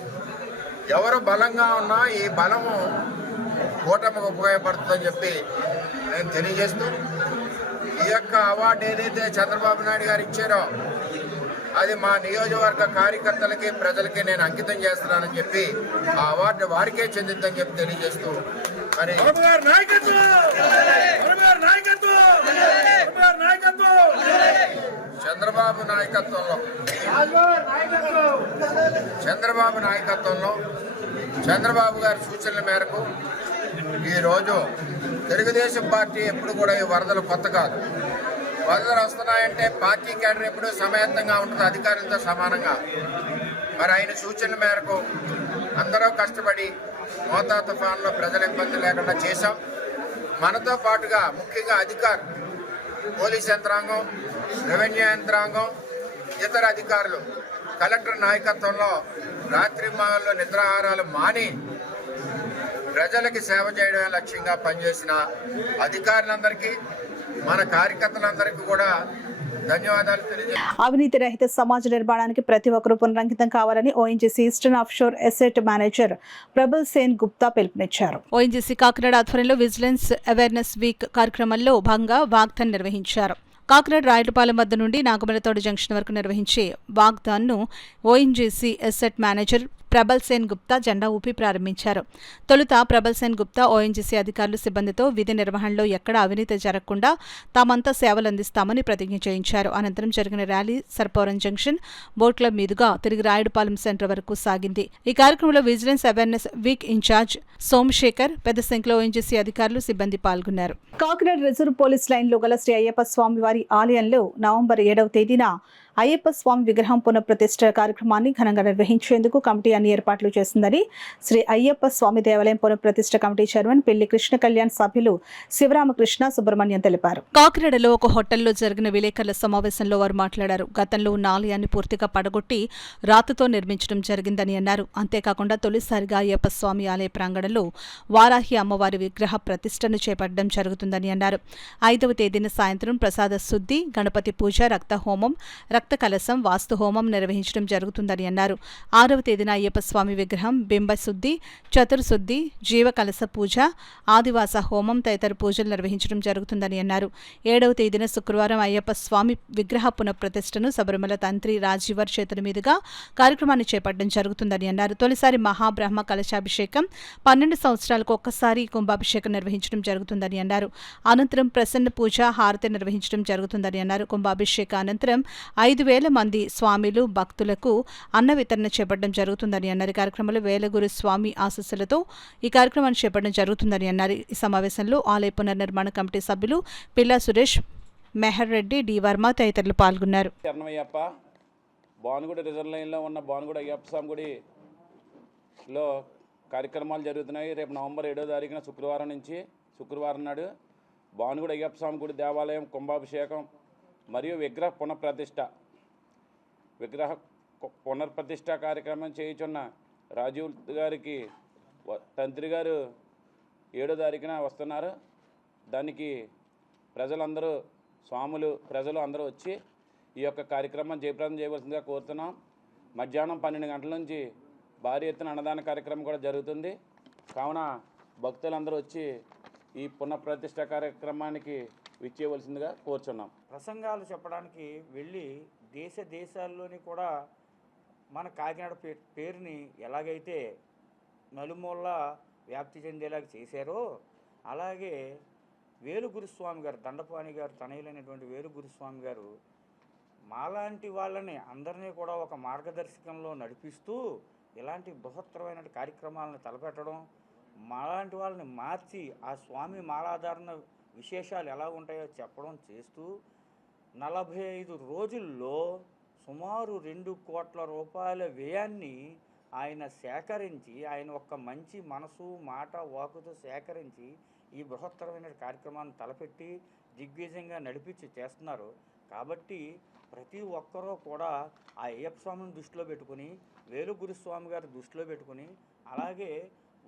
ఎవరు బలంగా ఉన్నా ఈ బలము కూటమికి ఉపయోగపడుతుందని చెప్పి నేను తెలియజేస్తూ, ఈ యొక్క అవార్డు ఏదైతే చంద్రబాబు నాయుడు గారు ఇచ్చారో అది మా నియోజకవర్గ కార్యకర్తలకి, ప్రజలకి నేను అంకితం చేస్తున్నానని చెప్పి ఆ అవార్డు వారికే చెందిందని చెప్పి తెలియజేస్తూ, మరి చంద్రబాబు నాయకత్వంలో చంద్రబాబు గారి సూచనల మేరకు ఈరోజు తెలుగుదేశం పార్టీ ఎప్పుడు కూడా ఈ వరదలు కొత్త కాదు. వరదలు వస్తున్నాయంటే పార్టీ క్యాడర్ ఎప్పుడూ సమయత్తంగా ఉంటుంది, అధికారులతో సమానంగా. మరి ఆయన సూచనల మేరకు అందరూ కష్టపడి మోతా తుఫాన్లో ప్రజల ఇబ్బంది లేకుండా చేశాం. మనతో పాటుగా ముఖ్యంగా అధికారులు, పోలీస్ యంత్రాంగం, రెవెన్యూ యంత్రాంగం, ఇతర అధికారులు కలెక్టర్ నాయకత్వంలో రాత్రి మాల్లో నిద్రాహారాలు మాని ప్రజలకి సేవ చేయడమే లక్ష్యంగా పనిచేసిన అధికారులందరికీ, మన కార్యకర్తలందరికీ కూడా ధన్యవాదాలు తెలియజేస్తాను. అవినీతి రహిత సమాజ నిర్మాణానికి ప్రతి ఒక్కరూ పునరంకితం కావాలని ONGC eastern offshore asset manager Prabal Sen Gupta పిలుపునిచ్చారు. ఓఎన్జీసీ కాకినాడ ఆధ్వర్యంలో విజిలెన్స్ అవేర్నెస్ వీక్ కార్యక్రమంలో భాగంగా వాగ్దాన్ నిర్వహించారు. కాకినాడ రాయలపాలెం వద్ద నుండి నాగమలతోడు జంక్షన్ వరకు నిర్వహించే వాగ్దాన్ను ONGC asset manager Prabal Sen Gupta జెండా ఊపి ప్రారంభించారు. తొలుత ప్రబల్ సేన్ గుప్తా ఓఎన్జీసీ అధికారులు, సిబ్బందితో విధి నిర్వహణలో ఎక్కడా అవినీతి జరగకుండా తామంతా సేవలు అందిస్తామని ప్రతిజ్ఞ చేయించారు. అనంతరం జరిగిన rally Sarpavaram junction, boat club మీదుగా తిరిగి రాయుడుపాలెం సెంటర్ వరకు సాగింది. ఈ కార్యక్రమంలో vigilance awareness week incharge Somasekhar, పెద్ద సంఖ్యలో ఓఎన్జీసీ అధికారులు, సిబ్బంది పాల్గొన్నారు. కాకినాడ రిజర్వ్ పోలీస్ లైన్లో గల శ్రీ అయ్యప్ప స్వామి వారి ఆలయంలో నవంబర్ 7వ తేదీన అయ్యప్ప స్వామి విగ్రహం పునఃప్రతిష్ఠ కార్యక్రమాన్ని ఘనంగా నిర్వహించేందుకు కమిటీ అన్ని ఏర్పాట్లు చేసిందని శ్రీ అయ్యప్ప స్వామి దేవాలయం పునఃప్రతిష్ఠ కమిటీ చైర్మన్ పెళ్లి కృష్ణ కళ్యాణ్ సభ్యులు శివరామకృష్ణ సుబ్రహ్మణ్యం తెలిపారు. కాకినాడలో ఒక హోటల్లో జరిగిన విలేకరుల సమావేశంలో వారు మాట్లాడారు. గతంలో ఉన్న ఆలయాన్ని పూర్తిగా పడగొట్టి రాతితో నిర్మించడం జరిగిందని అన్నారు. అంతేకాకుండా తొలిసారిగా అయ్యప్ప స్వామి ఆలయ ప్రాంగణంలో వారాహి అమ్మవారి విగ్రహ ప్రతిష్టను చేపట్టడం జరుగుతుందని అన్నారు. 5వ తేదీన సాయంత్రం ప్రసాద శుద్ధి, గణపతి పూజ, రక్త హోమం, రక్త కలశం, వాస్తు హోమం నిర్వహించడం జరుగుతుందని అన్నారు. 6వ తేదీన అయ్యప్ప స్వామి విగ్రహం బింబ శుద్ధి, చతుర్శుద్ధి, జీవ కలశ పూజ, ఆదివాస హోమం తదితర పూజలు నిర్వహించడం జరుగుతుందని అన్నారు. 7వ తేదీన శుక్రవారం అయ్యప్ప స్వామి విగ్రహ పునఃప్రతిష్టను శబరిమల తంత్రి రాజీవర్ చేతుల మీదుగా కార్యక్రమాన్ని చేపట్టడం జరుగుతుందని అన్నారు. తొలిసారి మహాబ్రహ్మ కలశాభిషేకం, 12 సంవత్సరాలకు ఒక్కసారి కుంభాభిషేకం నిర్వహించడం జరుగుతుందని అన్నారు. అనంతరం ప్రసన్న పూజ, హారతి నిర్వహించడం జరుగుతుందని అన్నారు. కుంభాభిషేక అనంతరం 5 5,000 మంది స్వామిలు భక్తులకు అన్న వితరణ చేపట్టడం జరుగుతుందని అన్నారు. ఈ కార్యక్రమంలో వేలగురు స్వామి ఆశీస్సులతో ఈ కార్యక్రమాన్ని చేపట్టడం జరుగుతుందని అన్నారు. ఈ సమావేశంలో ఆలయ పునర్నిర్మాణ కమిటీ సభ్యులు పిల్లా సురేష్, మెహర్ రెడ్డి, డి వర్మ తదితరులు పాల్గొన్నారు. భానుగుడి రిజర్వ్ లైన్లో ఉన్న భానుగుడి అయ్యప్ప స్వామి గుడిలో కార్యక్రమాలు జరుగుతున్నాయి. రేపు నవంబర్ 7వ తారీఖున శుక్రవారం నాడు భానుగుడి అయ్యప్ప స్వామి గుడి దేవాలయం కుంభాభిషేకం మరియు విగ్రహ పునఃప్రతిష్ఠ కార్యక్రమం చేయుచున్న రాజీవ్ గారికి తంత్రి గారు 7వ తారీఖున వస్తున్నారు. దానికి ప్రజలందరూ స్వాములు ప్రజలు అందరూ వచ్చి ఈ యొక్క కార్యక్రమం జయప్రదం చేయవలసిందిగా కోరుతున్నాం. మధ్యాహ్నం 12 గంటల నుంచి భారీ ఎత్తున అన్నదాన కార్యక్రమం కూడా జరుగుతుంది. కావున భక్తులందరూ వచ్చి ఈ పునఃప్రతిష్ఠ కార్యక్రమానికి విచ్చేయవలసిందిగా కోరుచున్నాం. ప్రసంగాలు చెప్పడానికి వెళ్ళి దేశాల్లోని కూడా మన కాకినాడ పేరుని ఎలాగైతే నలుమూల వ్యాప్తి చెందేలాగా చేశారో అలాగే వేలుగురుస్వామి గారు, దండపాణి గారు తనయులైనటువంటి వేలుగురుస్వామి గారు మాలాంటి వాళ్ళని అందరినీ కూడా ఒక మార్గదర్శకంలో నడిపిస్తూ ఇలాంటి బృహత్తరమైన కార్యక్రమాలను తలపెట్టడం, మాలాంటి వాళ్ళని మార్చి ఆ స్వామి మాలాధారణ విశేషాలు ఎలా ఉంటాయో చెప్పడం చేస్తూ 45 రోజుల్లో సుమారు 2 కోట్ల రూపాయల వ్యయాన్ని ఆయన సేకరించి, ఆయన ఒక్క మంచి మనసు మాట వాకుతో సేకరించి ఈ బృహత్తరమైన కార్యక్రమాన్ని తలపెట్టి దిగ్విజయంగా నడిపించి చేస్తున్నారు. కాబట్టి ప్రతి ఒక్కరూ కూడా ఆ అయ్యప్ప స్వామిని దృష్టిలో పెట్టుకుని, వేలుగురుస్వామి గారి దృష్టిలో పెట్టుకుని, అలాగే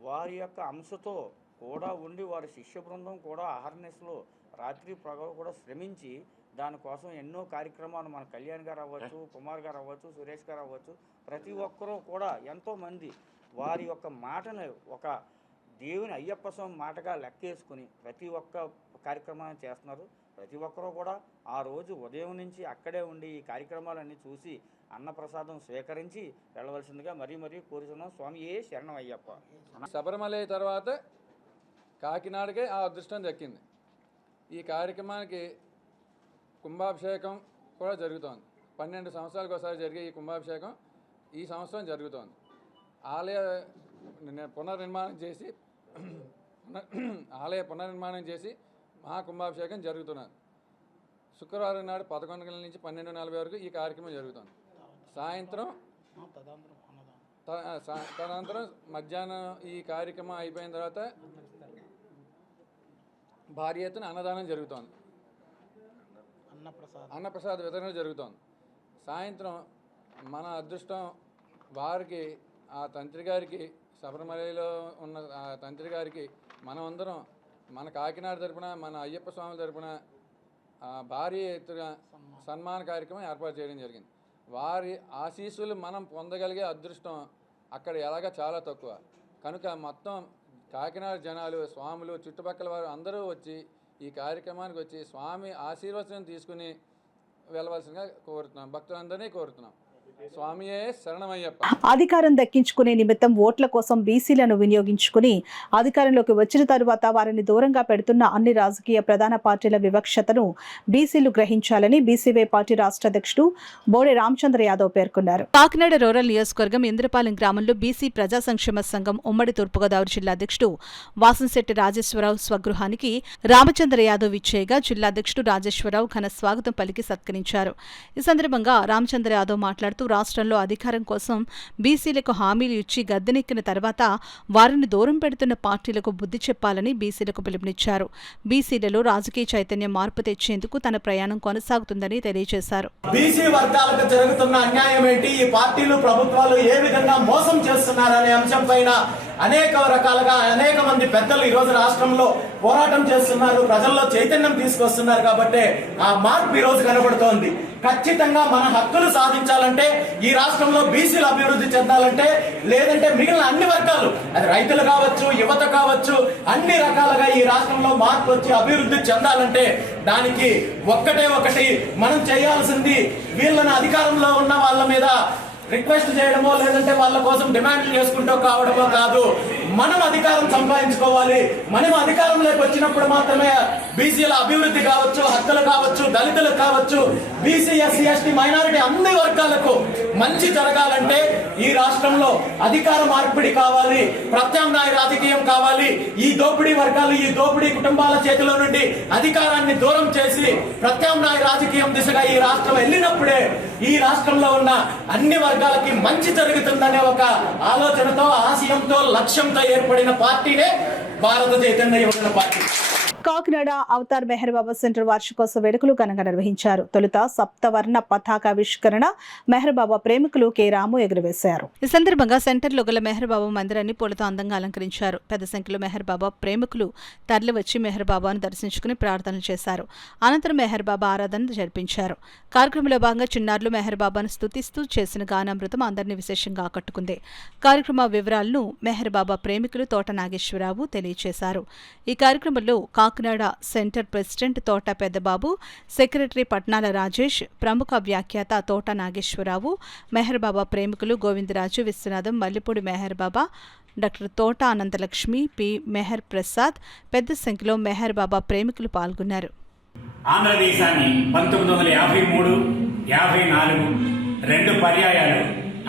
వారి యొక్క అంశతో కూడా ఉండి వారి శిష్య బృందం కూడా అహర్నెస్లో రాత్రి పగలు కూడా శ్రమించి దానికోసం ఎన్నో కార్యక్రమాలు మన కళ్యాణ్ గారు అవ్వచ్చు, కుమార్ గారు అవ్వచ్చు, సురేష్ గారు అవ్వచ్చు, ప్రతి ఒక్కరూ కూడా ఎంతోమంది వారి యొక్క మాటను ఒక దేవుని అయ్యప్ప స్వామి మాటగా లెక్కేసుకుని ప్రతి ఒక్క కార్యక్రమాన్ని చేస్తున్నారు. ప్రతి ఒక్కరూ కూడా ఆ రోజు ఉదయం నుంచి అక్కడే ఉండి ఈ కార్యక్రమాలన్నీ చూసి అన్నప్రసాదం స్వీకరించి వెళ్ళవలసిందిగా మరీ కోరుతున్నాం. స్వామియే శరణం అయ్యప్ప. శబరిమల తర్వాత కాకినాడకే ఆ అదృష్టం దక్కింది. ఈ కార్యక్రమానికి కుంభాభిషేకం కూడా జరుగుతోంది. 12 సంవత్సరాలకు ఒకసారి జరిగే ఈ కుంభాభిషేకం ఈ సంవత్సరం జరుగుతోంది. ఆలయ పునర్నిర్మాణం చేసి మహాకుంభాభిషేకం జరుగుతున్నది. శుక్రవారం నాడు 11 గంటల నుంచి 12:40 వరకు ఈ కార్యక్రమం జరుగుతుంది. సాయంత్రం తదనంతరం మధ్యాహ్నం ఈ కార్యక్రమం అయిపోయిన తర్వాత భారీ ఎత్తున అన్నదానం జరుగుతోంది. అన్నప్రసాద వితరణ జరుగుతోంది. సాయంత్రం మన అదృష్టం వారికి, ఆ తంత్రి గారికి, శబరిమలలో ఉన్న ఆ తంత్రి గారికి మనమందరం మన కాకినాడ తరపున, మన అయ్యప్ప స్వామి తరపున భారీ ఎత్తున సన్మాన కార్యక్రమం ఏర్పాటు చేయడం జరిగింది. వారి ఆశీస్సులు మనం పొందగలిగే అదృష్టం అక్కడ ఎలాగా చాలా తక్కువ. కనుక మొత్తం కాకినాడ జనాలు, స్వాములు, చుట్టుపక్కల వారు అందరూ వచ్చి ఈ కార్యక్రమానికి వచ్చి స్వామి ఆశీర్వచనం తీసుకుని వెళ్ళవలసిందిగా కోరుతున్నాం. భక్తులందరినీ కోరుతున్నాం. స్వామియే శరణమయ్యప్ప. అధికారం దక్కించుకునే నిమిత్తం ఓట్ల కోసం బీసీలను వినియోగించుకుని అధికారంలోకి వచ్చిన తరువాత వారిని దూరంగా పెడుతున్న అన్ని రాజకీయ ప్రధాన పార్టీల వివక్షతను బీసీలు గ్రహించాలని బీసీవై పార్టీ రాష్ట్ర అధ్యక్షుడు బోడే రామచంద్ర యాదవ్ పేర్కొన్నారు. కాకినాడ రూరల్ నియోజకవర్గం ఇంద్రపాలెం గ్రామంలో బీసీ ప్రజా సంక్షేమ సంఘం ఉమ్మడి తూర్పుగోదావరి జిల్లా అధ్యక్షుడు వాసంశెట్టి రాజేశ్వరరావు స్వగృహానికి రామచంద్ర యాదవ్ ఇచ్చేయగా జిల్లా అధ్యక్షుడు రాజేశ్వరరావు ఘన స్వాగతం పలికి సత్కరించారు. ఈ సందర్భంగా రామచంద్ర యాదవ్ మాట్లాడుతూ రాష్ట్రంలో అధికారం కోసం బీసీలకు హామీలు ఇచ్చి గద్దెనెక్కిన తర్వాత వారిని దూరం పెడుతున్న పార్టీలకు బుద్ధి చెప్పాలని బీసీలకు పిలుపునిచ్చారు. బీసీలలో రాజకీయ చైతన్యం మార్పు తెచ్చేందుకు తన ప్రయాణం కొనసాగుతుందని తెలియజేశారు. బీసీ వర్గాలకు జరుగుతున్న అన్యాయం ఏంటి, ఈ పార్టీలు ప్రభుత్వాలు ఏ విధంగా మోసం చేస్తున్నారనే అంశం పైన అనేక రకాలుగా అనేక మంది పెద్దలు ఈ రోజు రాష్ట్రంలో పోరాటం చేస్తున్నారు, ప్రజల్లో చైతన్యం తీసుకొస్తున్నారు. కాబట్టి ఆ మార్పు ఈ రోజు కనబడుతోంది. ఖచ్చితంగా మన హక్కులు సాధించాలంటే, ఈ రాష్ట్రంలో బీసీలు అభివృద్ధి చెందాలంటే, లేదంటే మిగిలిన అన్ని వర్గాలు, అది రైతులు కావచ్చు, యువత కావచ్చు, అన్ని రకాలుగా ఈ రాష్ట్రంలో మార్పు వచ్చి అభివృద్ధి చెందాలంటే దానికి ఒకటి మనం చేయాల్సింది వీళ్ళని అధికారంలో ఉన్న వాళ్ళ మీద రిక్వెస్ట్ చేయడమో లేదంటే వాళ్ళ కోసం డిమాండ్ చేసుకుంటూ కావడమో కాదు. మనం అధికారం సంపాదించుకోవాలి. మనం అధికారంలోకి వచ్చినప్పుడు మాత్రమే బీసీల అభివృద్ధి కావచ్చు, హక్కులు కావచ్చు, దళితులకు కావచ్చు, బీసీ ఎస్సీ ఎస్టీ మైనారిటీ అన్ని వర్గాలకు మంచి జరగాలంటే ఈ రాష్ట్రంలో అధికార మార్పిడి కావాలి, ప్రత్యామ్నాయ రాజకీయం కావాలి. ఈ దోపిడీ వర్గాలు, ఈ దోపిడీ కుటుంబాల చేతిలో నుండి అధికారాన్ని దూరం చేసి ప్రత్యామ్నాయ రాజకీయం దిశగా ఈ రాష్ట్రం వెళ్ళినప్పుడే ఈ రాష్ట్రంలో ఉన్న అన్ని వర్గాలకి మంచి జరుగుతుందనే ఒక ఆలోచనతో, ఆశయంతో, లక్ష్యంతో ఏర్పడిన పార్టీనే భారత చైతన్య యువజన పార్టీ. కాకినాడ అవతార్ మెహర్ బాబా సెంటర్ వార్షికోత్సవ వేడుకలు ఘనంగా నిర్వహించారు. తొలుత సప్తవర్ణ పతాకావిష్కరణ మెహర్ బాబా ప్రేమికులు కె రాము ఎగురవేశారు. ఈ సందర్భంగా సెంటర్లో గల మెహర్ బాబా మందిరాన్ని పూలతో అందంగా అలంకరించారు. పెద్ద సంఖ్యలో మెహర్ బాబా ప్రేమికులు తరలివచ్చి మెహర్ బాబాను దర్శించుకుని ప్రార్థనలు చేశారు. అనంతరం మెహర్ బాబా ఆరాధన జరిపించారు. కార్యక్రమంలో భాగంగా చిన్నారులు మెహర్ బాబాను స్తుతిస్తూ చేసిన గానామృతం అందరినీ విశేషంగా ఆకట్టుకుంది. కార్యక్రమ వివరాలను మెహర్ బాబా ప్రేమికులు తోట నాగేశ్వరరావు తెలియజేశారు. ఈ కార్యక్రమంలో కాకినాడ సెంటర్ ప్రెసిడెంట్ తోట పెద్దబాబు, సెక్రటరీ పట్నాల రాజేష్, ప్రముఖ వ్యాఖ్యాత తోట నాగేశ్వరరావు, మెహర్ బాబా ప్రేమికులు గోవిందరాజు, విశ్వనాథం, మల్లిపూడి మెహర్ బాబా, డాక్టర్ తోట అనంతలక్ష్మి, పి మెహర్ ప్రసాద్, పెద్ద సంఖ్యలో మెహర్ బాబా ప్రేమికులు పాల్గొన్నారు. ఆంధ్రదేశాన్ని 1953, 54 2 పర్యాయాలు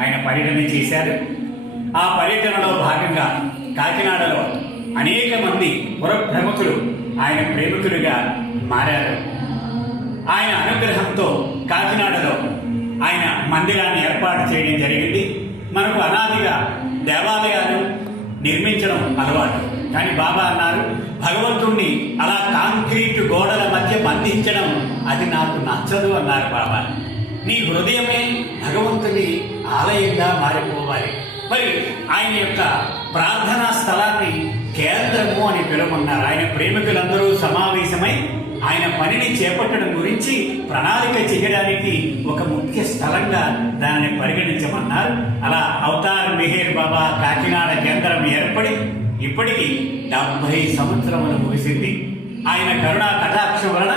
ఆయన పర్యటన చేశారు. ఆ పర్యటనలో భాగంగా కాకినాడలో అనేక మంది పుర ప్రముఖులు ఆయన ప్రేమికులుగా మారారు. ఆయన అనుగ్రహంతో కాకినాడలో ఆయన మందిరాన్ని ఏర్పాటు చేయడం జరిగింది. మనకు అనాదిగా దేవాలయాలు నిర్మించడం అలవాటు. కానీ బాబా అన్నారు, భగవంతుణ్ణి అలా కాంక్రీట్ గోడల మధ్య బంధించడం అది నాకు నచ్చదు అన్నారు బాబా. నీ హృదయమే భగవంతుని ఆలయంగా మారిపోవాలి. మరి ఆయన యొక్క ప్రార్థనా స్థలాన్ని కేంద్రము అని పిలువమన్నారు. ఆయన ప్రేమికులందరూ సమావేశమై ఆయన పనిని చేపట్టడం గురించి ప్రణాళిక చేయడానికి ఒక ముఖ్య స్థలంగా దానిని పరిగణించమన్నారు. అలా అవతార్ మెహర్ బాబా కాకినాడ కేంద్రం ఏర్పడి ఇప్పటికీ 70 సంవత్సరములు ముగిసింది. ఆయన కరుణా కటాక్షం వలన,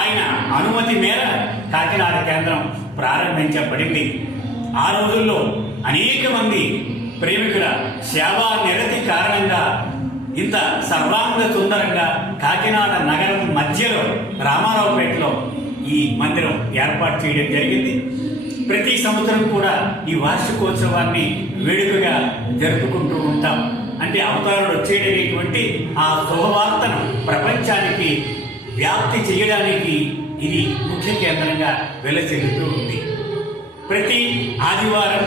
ఆయన అనుమతి మేర కాకినాడ కేంద్రం ప్రారంభించబడింది. ఆ రోజుల్లో అనేక మంది ప్రేమికుల సేవా నిరతి కారణంగా ఇంత సర్వాంగ సుందరంగా కాకినాడ నగరం మధ్యలో రామారావుపేటలో ఈ మందిరం ఏర్పాటు చేయడం జరిగింది. ప్రతి సంవత్సరం కూడా ఈ వార్షికోత్సవాన్ని వేడుకగా జరుపుకుంటూ ఉంటాం. అంటే అవతారుడు వచ్చేటటువంటి ఆ శుభవార్తను ప్రపంచానికి వ్యాప్తి చేయడానికి ఇది ముఖ్య కేంద్రంగా వెలచెల్లుతూ ఉంది. ప్రతి ఆదివారం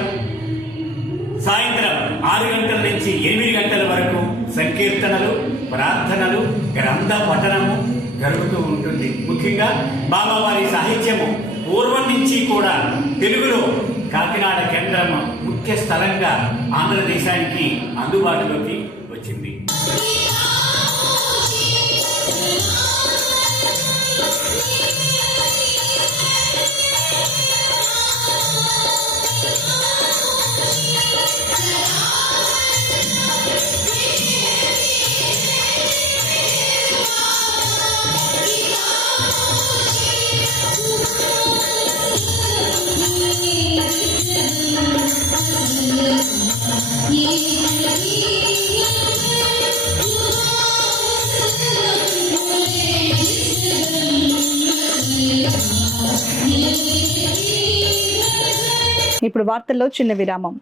సాయంత్రం 6 గంటల నుంచి 8 గంటల వరకు సంకీర్తనలు, ప్రార్థనలు, గ్రంథ పఠనము జరుగుతూ ఉంటుంది. ముఖ్యంగా బాబావారి సాహిత్యము పూర్వం నుంచి కూడా తెలుగులో కాకినాడ కేంద్రం ముఖ్య స్థలంగా ఆంధ్రదేశానికి అందుబాటులోకి వచ్చింది. ఇప్పుడు వార్తల్లో చిన్న విరామం.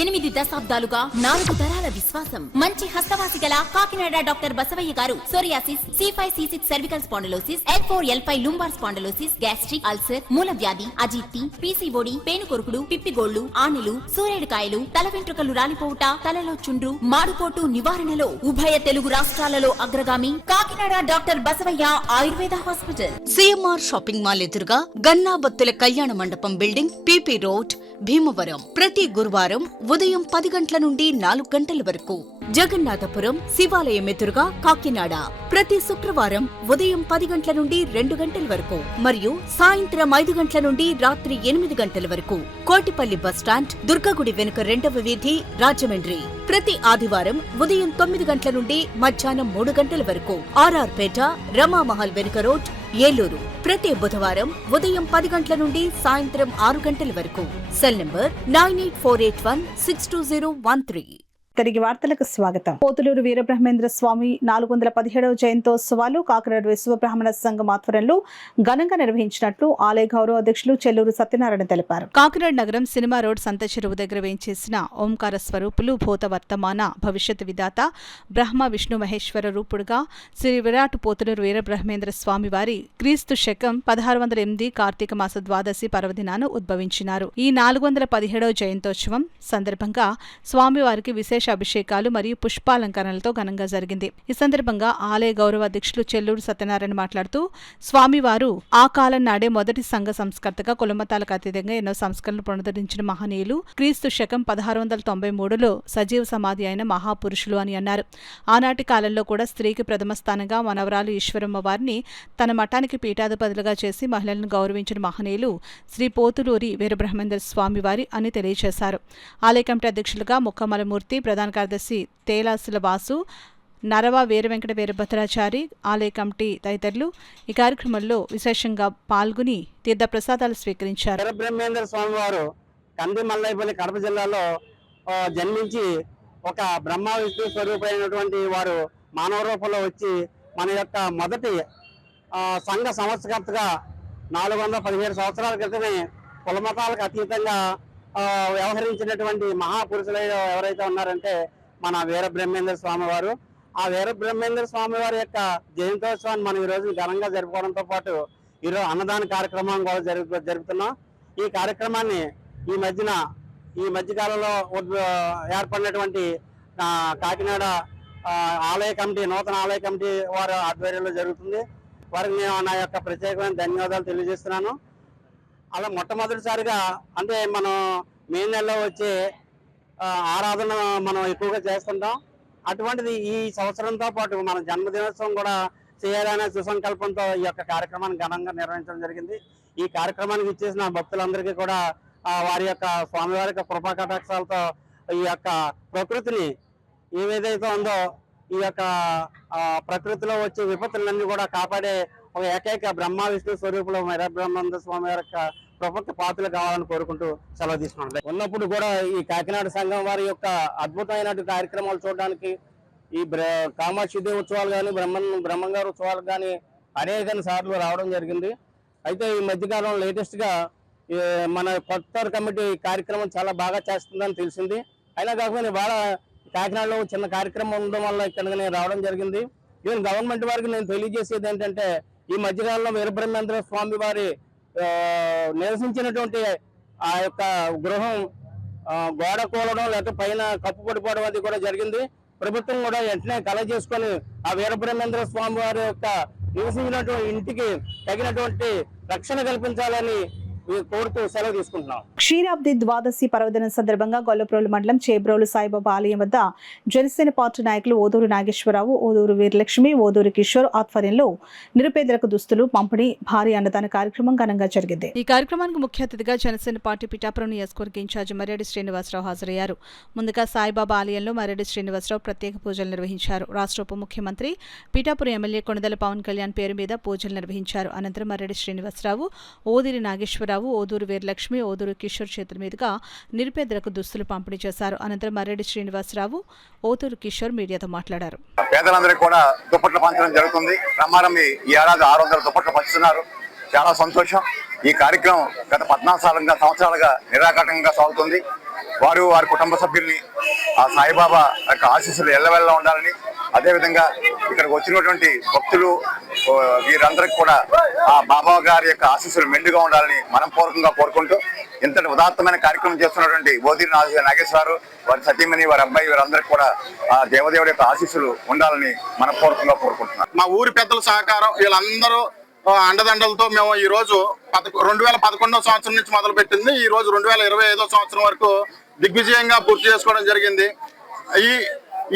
8 దశాబ్దాలుగా 4 తరాల విశ్వాసం. మంచి హస్తవాసి గల కాకినాడ డాక్టర్ బసవయ్య గారు psoriasis, C5, C6 cervical spondylosis, L4, L5 lumbar spondylosis, gastric ulcer, మూల వ్యాధి, అజీర్తి, PCOD, పేనుకొరుకుడు, పిప్పిగోళ్లు, ఆనెలు, సూరేడుకాయలు, తల వెంట్రుకలు రాలిపోవుట, తలలో చుండ్రు, మాడుకోటు నివారణలో ఉభయ తెలుగు రాష్ట్రాలలో అగ్రగామి Kakinada doctor Basavaiah Ayurveda hospital. CMR shopping mall ఎదురుగా గన్నాబత్తుల కళ్యాణ మండపం బిల్డింగ్, PP రోడ్, భీమవరం. ప్రతి గురువారం ఉదయం 10 గంటల నుండి 4 గంటల వరకు. జగన్నాథపురం శివాలయం ఎదురుగా కాకినాడ ప్రతి శుక్రవారం ఉదయం 10 గంటల నుండి 2 గంటల వరకు మరియు సాయంత్రం 5 గంటల నుండి రాత్రి 8 గంటల వరకు. కోటిపల్లి బస్టాండ్, దుర్గగుడి వెనుక 2వ వీధి, రాజమండ్రి ప్రతి ఆదివారం ఉదయం 9 గంటల నుండి మధ్యాహ్నం 3 గంటల వరకు. RR పేట, రమామహల్ వెనుక రోడ్, ఏలూరు ప్రతి బుధవారం ఉదయం 10 గంటల నుండి సాయంత్రం 6 గంటల వరకు. Cell number 9848162013. తిరిగి వార్తలకు స్వాగతం. పోతులూరు వీరబ్రహ్మేంద్ర స్వామి 417వ జయంతోత్సవాలు కాకినాడ విశ్వబ్రాహ్మణ సంఘం ఆధ్వర్యంలో ఘనంగా నిర్వహించినట్లు ఆలయ గౌరవ అధ్యక్షులు చెల్లూరు సత్యనారాయణ తెలిపారు. కాకినాడ నగరం సినిమా రోడ్ సంత చెరువు దగ్గర వేయించేసిన ఓంకార స్వరూపులు భూత వర్తమాన భవిష్యత్ విధాత బ్రహ్మ విష్ణు మహేశ్వర రూపుడుగా శ్రీ విరాట్ పోతులూరు వీరబ్రహ్మేంద్ర స్వామి వారి క్రీస్తు శకం 1608 కార్తీక మాస ద్వాదశి పర్వదినాన ఉద్భవించినారు. ఈ 417వ జయంతోత్సవం సందర్భంగా స్వామివారికి విశేష అభిషేకాలు మరియు పుష్పాలంకరణలతో ఘనంగా జరిగింది. ఈ సందర్భంగా ఆలయ గౌరవ అధ్యక్షులు చెల్లూరు సత్యనారాయణ మాట్లాడుతూ స్వామివారు ఆ కాలం నాడే మొదటి సంఘ సంస్కర్తగా కులమతాలకు అతీతంగా ఎన్నో సంస్కరణలు పునరుద్ధరించిన మహనీయులు, క్రీస్తు శకం 1693లో సజీవ సమాధి అయిన మహాపురుషులు అని అన్నారు. ఆనాటి కాలంలో కూడా స్త్రీకి ప్రథమ స్థానంగా మనవరాలు ఈశ్వరమ్మ వారిని తన మఠానికి పీఠాధిపతులుగా చేసి మహిళలను గౌరవించిన మహనీయులు శ్రీ పోతులూరి వీరబ్రహ్మేంద్ర స్వామి వారి అని తెలియజేశారు. ఆలయ కమిటీ అధ్యక్షులుగా ముక్కమలమూర్తి, ప్రధాన కార్యదర్శి తేలాసుల వాసు, నరవ వీరవెంకట వీరభద్రాచారి, ఆలయ కమిటీ తదితరులు ఈ కార్యక్రమంలో విశేషంగా పాల్గొని తీర్థ ప్రసాదాలు స్వీకరించారు. వీరబ్రహ్మేంద్ర స్వామి వారు కంది మల్లైపల్లి కడప జిల్లాలో జన్మించి ఒక బ్రహ్మ విష్ణు స్వరూపమైనటువంటి వారు మానవ రూపంలో వచ్చి మన యొక్క మొదటి సంఘ సంవత్సరకర్తగా 417 సంవత్సరాల క్రితమే కులమతాలకు అతీతంగా వ్యవహరించినటువంటి మహాపురుషులు ఎవరైతే ఉన్నారంటే మన వీరబ్రహ్మేంద్ర స్వామి వారు. ఆ వీరబ్రహ్మేంద్ర స్వామి వారి యొక్క జయంతోత్సవాన్ని మనం ఈరోజు ఘనంగా జరుపుకోవడంతో పాటు ఈరోజు అన్నదాన కార్యక్రమాన్ని కూడా జరుపుతున్నాం. ఈ కార్యక్రమాన్ని ఈ మధ్యకాలంలో ఏర్పడినటువంటి కాకినాడ ఆలయ కమిటీ, నూతన ఆలయ కమిటీ వారి ఆధ్వర్యంలో జరుగుతుంది. వారికి నేను నా యొక్క ప్రత్యేకమైన ధన్యవాదాలు తెలియజేస్తున్నాను. అలా మొట్టమొదటిసారిగా అంటే మనం మే నెలలో వచ్చే ఆరాధన మనం ఎక్కువగా చేస్తుంటాం. అటువంటిది ఈ సంవత్సరంతో పాటు మన జన్మదినోత్సవం కూడా చేయాలనే సుసంకల్పంతో ఈ యొక్క కార్యక్రమాన్ని ఘనంగా నిర్వహించడం జరిగింది. ఈ కార్యక్రమానికి ఇచ్చేసిన భక్తులందరికీ కూడా వారి యొక్క స్వామివారి యొక్క కృపా కటాక్షాలతో ఈ యొక్క ప్రకృతిని ఏదైతే ఉందో ఈ యొక్క ప్రకృతిలో వచ్చే విపత్తులన్నీ కూడా కాపాడే ఒక ఏకైక బ్రహ్మ విష్ణు స్వరూపులో వీరబ్రహ్మేంద్ర స్వామి వారి యొక్క కృపకు పాత్రలు కావాలని కోరుకుంటూ సెలవు తీసుకున్నాను. ఉన్నప్పుడు కూడా ఈ కాకినాడ సంఘం వారి యొక్క అద్భుతమైన కార్యక్రమాలు చూడడానికి ఈ కామాక్షి దేవి ఉత్సవాలు కానీ బ్రహ్మంగారు ఉత్సవాలు కానీ అనేక సార్లు రావడం జరిగింది. అయితే ఈ మధ్యకాలం లేటెస్ట్ గా మన కొత్త కమిటీ కార్యక్రమం చాలా బాగా చేస్తుందని తెలిసింది. అయినా కాకపోతే బాగా కాకినాడలో చిన్న కార్యక్రమం ఉండడం వల్ల ఇక్కడ నేను రావడం జరిగింది. ఈవెన్ గవర్నమెంట్ వారికి నేను తెలియజేసేది ఏంటంటే ఈ మధ్యకాలంలో వీరబ్రహ్మేంద్ర స్వామి వారి నివసించినటువంటి ఆ యొక్క గృహం గోడ కూలడం లేకపోతే పైన కప్పు పడిపోవడం అది కూడా జరిగింది. ప్రభుత్వం కూడా వెంటనే కలెక్ట్ చేసుకొని ఆ వీరబ్రహ్మేంద్ర స్వామి వారి యొక్క నివసించినటువంటి ఇంటికి తగినటువంటి రక్షణ కల్పించాలని కోరుతూ సెలవు తీసుకుంటున్నాం. క్షీరాబ్ది ద్వాదశి పర్వదినం సందర్భంగా గొల్లప్రోలు మండలం చేబ్రోలు సాయిబాబా ఆలయం వద్ద జనసేన పార్టీ నాయకులు ఓదూరు నాగేశ్వరరావు, ఓదూరు వీరలక్ష్మి, ఓదూరు కిషోర్ ఆధ్వర్యంలో నిరుపేదలకు దుస్తులు పంపిణీ భారీ అన్నదాన కార్యక్రమం ఘనంగా జరిగింది. ఈ కార్యక్రమానికి ముఖ్య అతిథిగా జనసేన పార్టీ పిఠాపురం నియోజకవర్గ ఇన్ఛార్జి మర్రెడ్డి శ్రీనివాసరావు హాజరయ్యారు. ముందుగా సాయిబాబా ఆలయంలో మర్రెడ్డి శ్రీనివాసరావు ప్రత్యేక పూజలు నిర్వహించారు. రాష్ట్ర ఉప ముఖ్యమంత్రి పిఠాపురం ఎమ్మెల్యే కొణిదెల పవన్ కళ్యాణ్ పేరు మీద పూజలు నిర్వహించారు. అనంతరం మర్రెడ్డి శ్రీనివాసరావు, ఓదూరి నాగేశ్వరరావు, ఓదూరు వీరలక్ష్మి, ఓదూరు కిషోర్ చేతుల మీదుగా నిరుపేదలకు దుస్తులు పంపిణీ చేశారు. అనంతరం మర్రెడ్డి శ్రీనివాసరావు, ఓదూరు కిషోర్ మీడియాతో మాట్లాడారు. పేదలందరికీ కూడా దుప్పట్లు పంచడం జరుగుతుంది. ప్రమాణం ఈ ఏడాది 600 దుప్పట్లు పంచుతున్నారు. చాలా సంతోషం. ఈ కార్యక్రమం గత 14 సంవత్సరాలుగా నిరాఘాటంగా సాగుతుంది. వారి కుటుంబ సభ్యుల్ని ఆ సాయిబాబా యొక్క ఆశీస్సులు ఎల్లవెల్లా ఉండాలని, అదేవిధంగా ఇక్కడికి వచ్చినటువంటి భక్తులు వీరందరికీ కూడా ఆ బాబా గారి యొక్క ఆశీస్సులు మెండుగా ఉండాలని మనపూర్వకంగా కోరుకుంటూ ఇంతటి ఉదాత్తమైన కార్యక్రమం చేస్తున్నటువంటి ఓదూరి నాగేశ్వరరావు, వారి సతీమణి, వారి అబ్బాయి, వీరందరికీ కూడా ఆ దేవదేవుడి యొక్క ఆశీస్సులు ఉండాలని మనపూర్వకంగా కోరుకుంటున్నారు. మా ఊరి పెద్దల సహకారం, వీళ్ళందరూ అండదండలతో మేము ఈ రోజు 2011వ సంవత్సరం నుంచి మొదలు పెట్టింది ఈ రోజు 2025వ సంవత్సరం వరకు దిగ్విజయంగా పూర్తి చేసుకోవడం జరిగింది.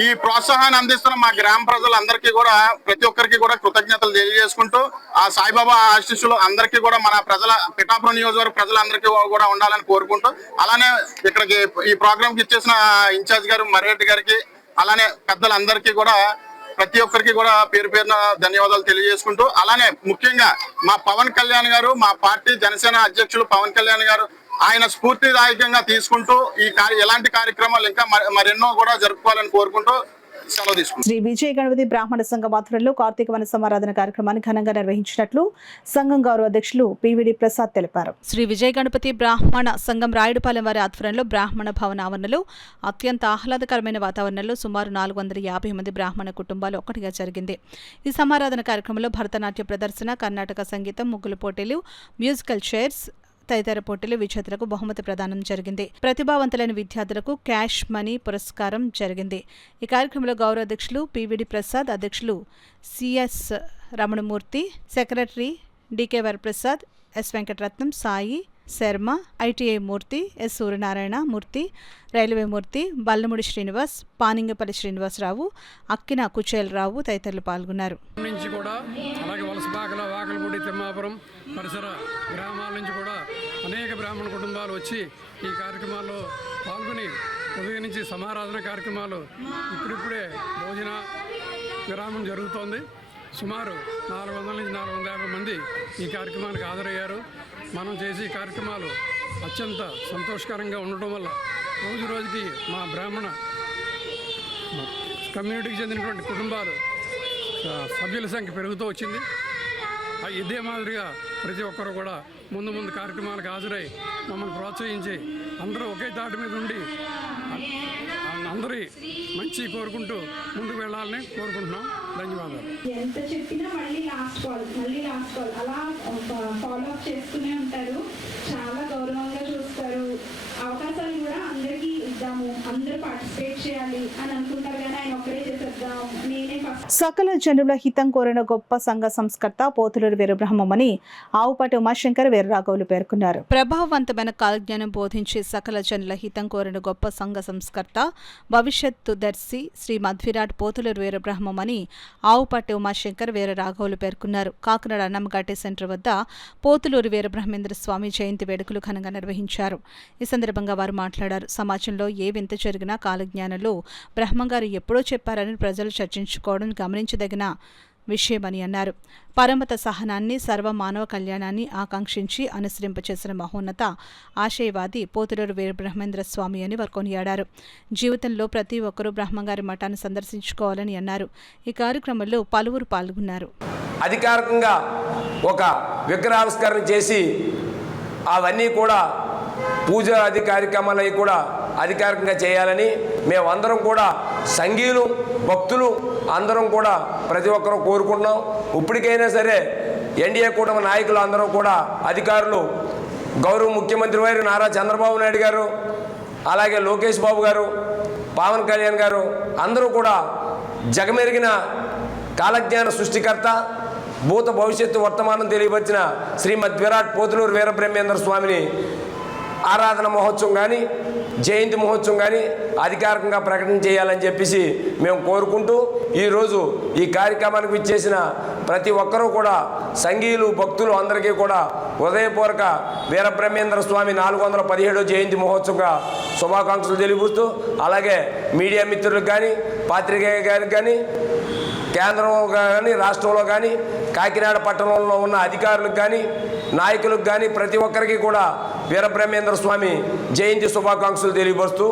ఈ ప్రోత్సాహాన్ని అందిస్తున్న మా గ్రామ ప్రజలందరికీ కూడా, ప్రతి ఒక్కరికి కూడా కృతజ్ఞతలు తెలియజేసుకుంటూ ఆ సాయిబాబా ఆశీస్సులు అందరికీ కూడా, మన పిఠాపురం నియోజకవర్గ ప్రజలందరికీ కూడా ఉండాలని కోరుకుంటూ, అలానే ఇక్కడికి ఈ ప్రోగ్రామ్ కి ఇచ్చేసిన ఇన్ఛార్జ్ గారు మర్రెడ్డి గారికి, అలానే పెద్దలందరికీ కూడా ప్రతి ఒక్కరికి కూడా పేరు పేరున ధన్యవాదాలు తెలియజేసుకుంటూ, అలానే ముఖ్యంగా మా పవన్ కళ్యాణ్ గారు, మా పార్టీ జనసేన అధ్యక్షులు పవన్ కళ్యాణ్ గారు ఆయన స్ఫూర్తిదాయకంగా తీసుకుంటూ ఇలాంటి కార్యక్రమాలు ఇంకా మరెన్నో కూడా జరుపుకోవాలని కోరుకుంటూ సెలవు తీసుకుంటాం. శ్రీ విజయ గణపతి బ్రాహ్మణ సంఘం ఆధ్వర్యంలో కార్తీక వన సమారాధన కార్యక్రమాన్ని ఘనంగా నిర్వహించినట్లు సంఘం గౌరవ అధ్యక్షులు పివిడి ప్రసాద్ తెలిపారు. శ్రీ విజయ గణపతి బ్రాహ్మణ సంఘం రాయుడుపాలెం వారి ఆధ్వర్యంలో బ్రాహ్మణ భవన ఆవరణలో అత్యంత ఆహ్లాదకరమైన వాతావరణంలో సుమారు 450 మంది బ్రాహ్మణ కుటుంబాలు ఒక్కటిగా జరిగింది. ఈ సమారాధన కార్యక్రమంలో భరతనాట్య ప్రదర్శన, కర్ణాటక సంగీతం, ముగ్గులు పోటీలు, మ్యూజికల్ చైర్స్ తదితర పోటీలు విజేతలకు బహుమతి ప్రదానం జరిగింది. ప్రతిభావంతులైన విద్యార్థులకు క్యాష్ మనీ పురస్కారం జరిగింది. ఈ కార్యక్రమంలో గౌరవ అధ్యక్షులు పివిడి ప్రసాద్, అధ్యక్షులు CS Ramanamurthy, secretary DK Varaprasad, S Venkataratnam, Sai Sharma, ITI Murthy, S Suryanarayana Murthy, railway Murthy, Ballamudi Srinivas, Paningapalli Srinivasarao, Akkina Kuchelarao తదితరులు పాల్గొన్నారు. నుంచి కూడా అలాగే వలసపాకల, వాకలపూడి, తిమ్మాపురం పరిసర గ్రామాల నుంచి కూడా అనేక బ్రాహ్మణ కుటుంబాలు వచ్చి ఈ కార్యక్రమాల్లో పాల్గొని ఉదయం నుంచి సమారాధన కార్యక్రమాలు ఇప్పుడిప్పుడే భోజన విరామం జరుగుతోంది. సుమారు 400 నుంచి 450 మంది ఈ కార్యక్రమానికి హాజరయ్యారు. మనం చేసే కార్యక్రమాలు అత్యంత సంతోషకరంగా ఉండటం వల్ల రోజు రోజుకి మా బ్రాహ్మణ కమ్యూనిటీకి చెందినటువంటి కుటుంబాలు సభ్యుల సంఖ్య పెరుగుతూ వచ్చింది. ఇదే మాదిరిగా ప్రతి ఒక్కరు కూడా ముందు కార్యక్రమాలకు హాజరై మమ్మల్ని ప్రోత్సహించి అందరూ ఒకే తాటి మీద ఉండి అందరి మంచి కోరుకుంటూ ముందుకు వెళ్ళాలని కోరుకుంటున్నాం. ధన్యవాదాలు. ఎంత చెప్పినా మళ్ళీ లాస్ట్ కాల్ అలా ఫాలో అప్ చేస్తూనే ఉంటారు. చాలా గౌరవంగా చూస్తారు. అవకాశాలు కూడా అందరికీ ఇద్దాము, అందరూ పార్టిసిపేట్ చేయాలి అని అనుకుంటారు. కానీ ఆయన ఒక్కడే చేసేద్దాం, నేనే ఫస్ట్. సకల జనుల హితం కోరిన గొప్ప సంఘ సంస్కర్త పోతులూరి వీరబ్రహ్మమని ఆవుపాటి ఉమాశంకర్ వీరరాఘవులు పేర్కొన్నారు. ప్రభావవంతమైన కాలజ్ఞానం బోధించి సకల జనుల హితం కోరిన గొప్ప సంఘ సంస్కర్త, భవిష్యత్తు దర్శి శ్రీ మధ్విరాట్ పోతులూరి వీరబ్రహ్మమని ఆవుపాటి ఉమాశంకర్ వీరరాఘవులు పేర్కొన్నారు. కాకినాడ అన్నమఘాటి సెంటర్ వద్ద పోతులూరి వీరబ్రహ్మేంద్ర స్వామి జయంతి వేడుకలు ఘనంగా నిర్వహించారు. ఈ సందర్భంగా వారు మాట్లాడారు. సమాజంలో ఏ వింత జరిగినా కాలజ్ఞానంలో బ్రహ్మంగారు ఎప్పుడో చెప్పారని ప్రజలు చర్చించుకోవడం గమనించదగిన విషయమని అన్నారు. పరమత సహనాన్ని, సర్వ మానవ కళ్యాణాన్ని ఆకాంక్షించి అనుసరింపచేసిన మహోన్నత ఆశయవాది పోతులూరి వీరబ్రహ్మేంద్ర స్వామి అని వారు కొనియాడారు. జీవితంలో ప్రతి ఒక్కరూ బ్రహ్మంగారి మఠాన్ని సందర్శించుకోవాలని అన్నారు. ఈ కార్యక్రమంలో పలువురు పాల్గొన్నారు. అధికారికంగా ఒక విగ్రహావిష్కరణ చేసి అవన్నీ కూడా పూజ ఆది కార్యక్రమాలు కూడా అధికారికంగా చేయాలని మేమందరం కూడా సంఘీయులు, భక్తులు అందరం కూడా ప్రతి ఒక్కరూ కోరుకుంటున్నాం. ఇప్పటికైనా సరే ఎన్డీఏ కూటమి నాయకులు అందరూ కూడా, అధికారులు, గౌరవ ముఖ్యమంత్రి వారు నారా చంద్రబాబు నాయుడు గారు, అలాగే లోకేష్ బాబు గారు, పవన్ కళ్యాణ్ గారు అందరూ కూడా జగమెరిగిన కాలజ్ఞాన సృష్టికర్త, భూత భవిష్యత్తు వర్తమానం తెలియవచ్చిన శ్రీమద్ విరాట్ పోతులూరి వీరబ్రహ్మేంద్ర స్వామిని ఆరాధన మహోత్సవం కానీ, జయంతి మహోత్సవం కానీ అధికారికంగా ప్రకటన చేయాలని చెప్పేసి మేము కోరుకుంటూ, ఈరోజు ఈ కార్యక్రమానికి విచ్చేసిన ప్రతి ఒక్కరూ కూడా సంఘీయులు, భక్తులు అందరికీ కూడా హృదయపూర్వక వీరబ్రహ్మేంద్ర స్వామి 417వ జయంతి మహోత్సవంగా శుభాకాంక్షలు తెలియజేస్తూ, అలాగే మీడియా మిత్రులకు కానీ, పాత్రికేయ గారికి కానీ, కేంద్రంలో కానీ, రాష్ట్రంలో కానీ, కాకినాడ పట్టణంలో ఉన్న అధికారులకు కానీ, నాయకులకు కానీ ప్రతి ఒక్కరికి కూడా వీరబ్రహ్మేంద్ర స్వామి జయంతి శుభాకాంక్షలు తెలియపరుస్తూ,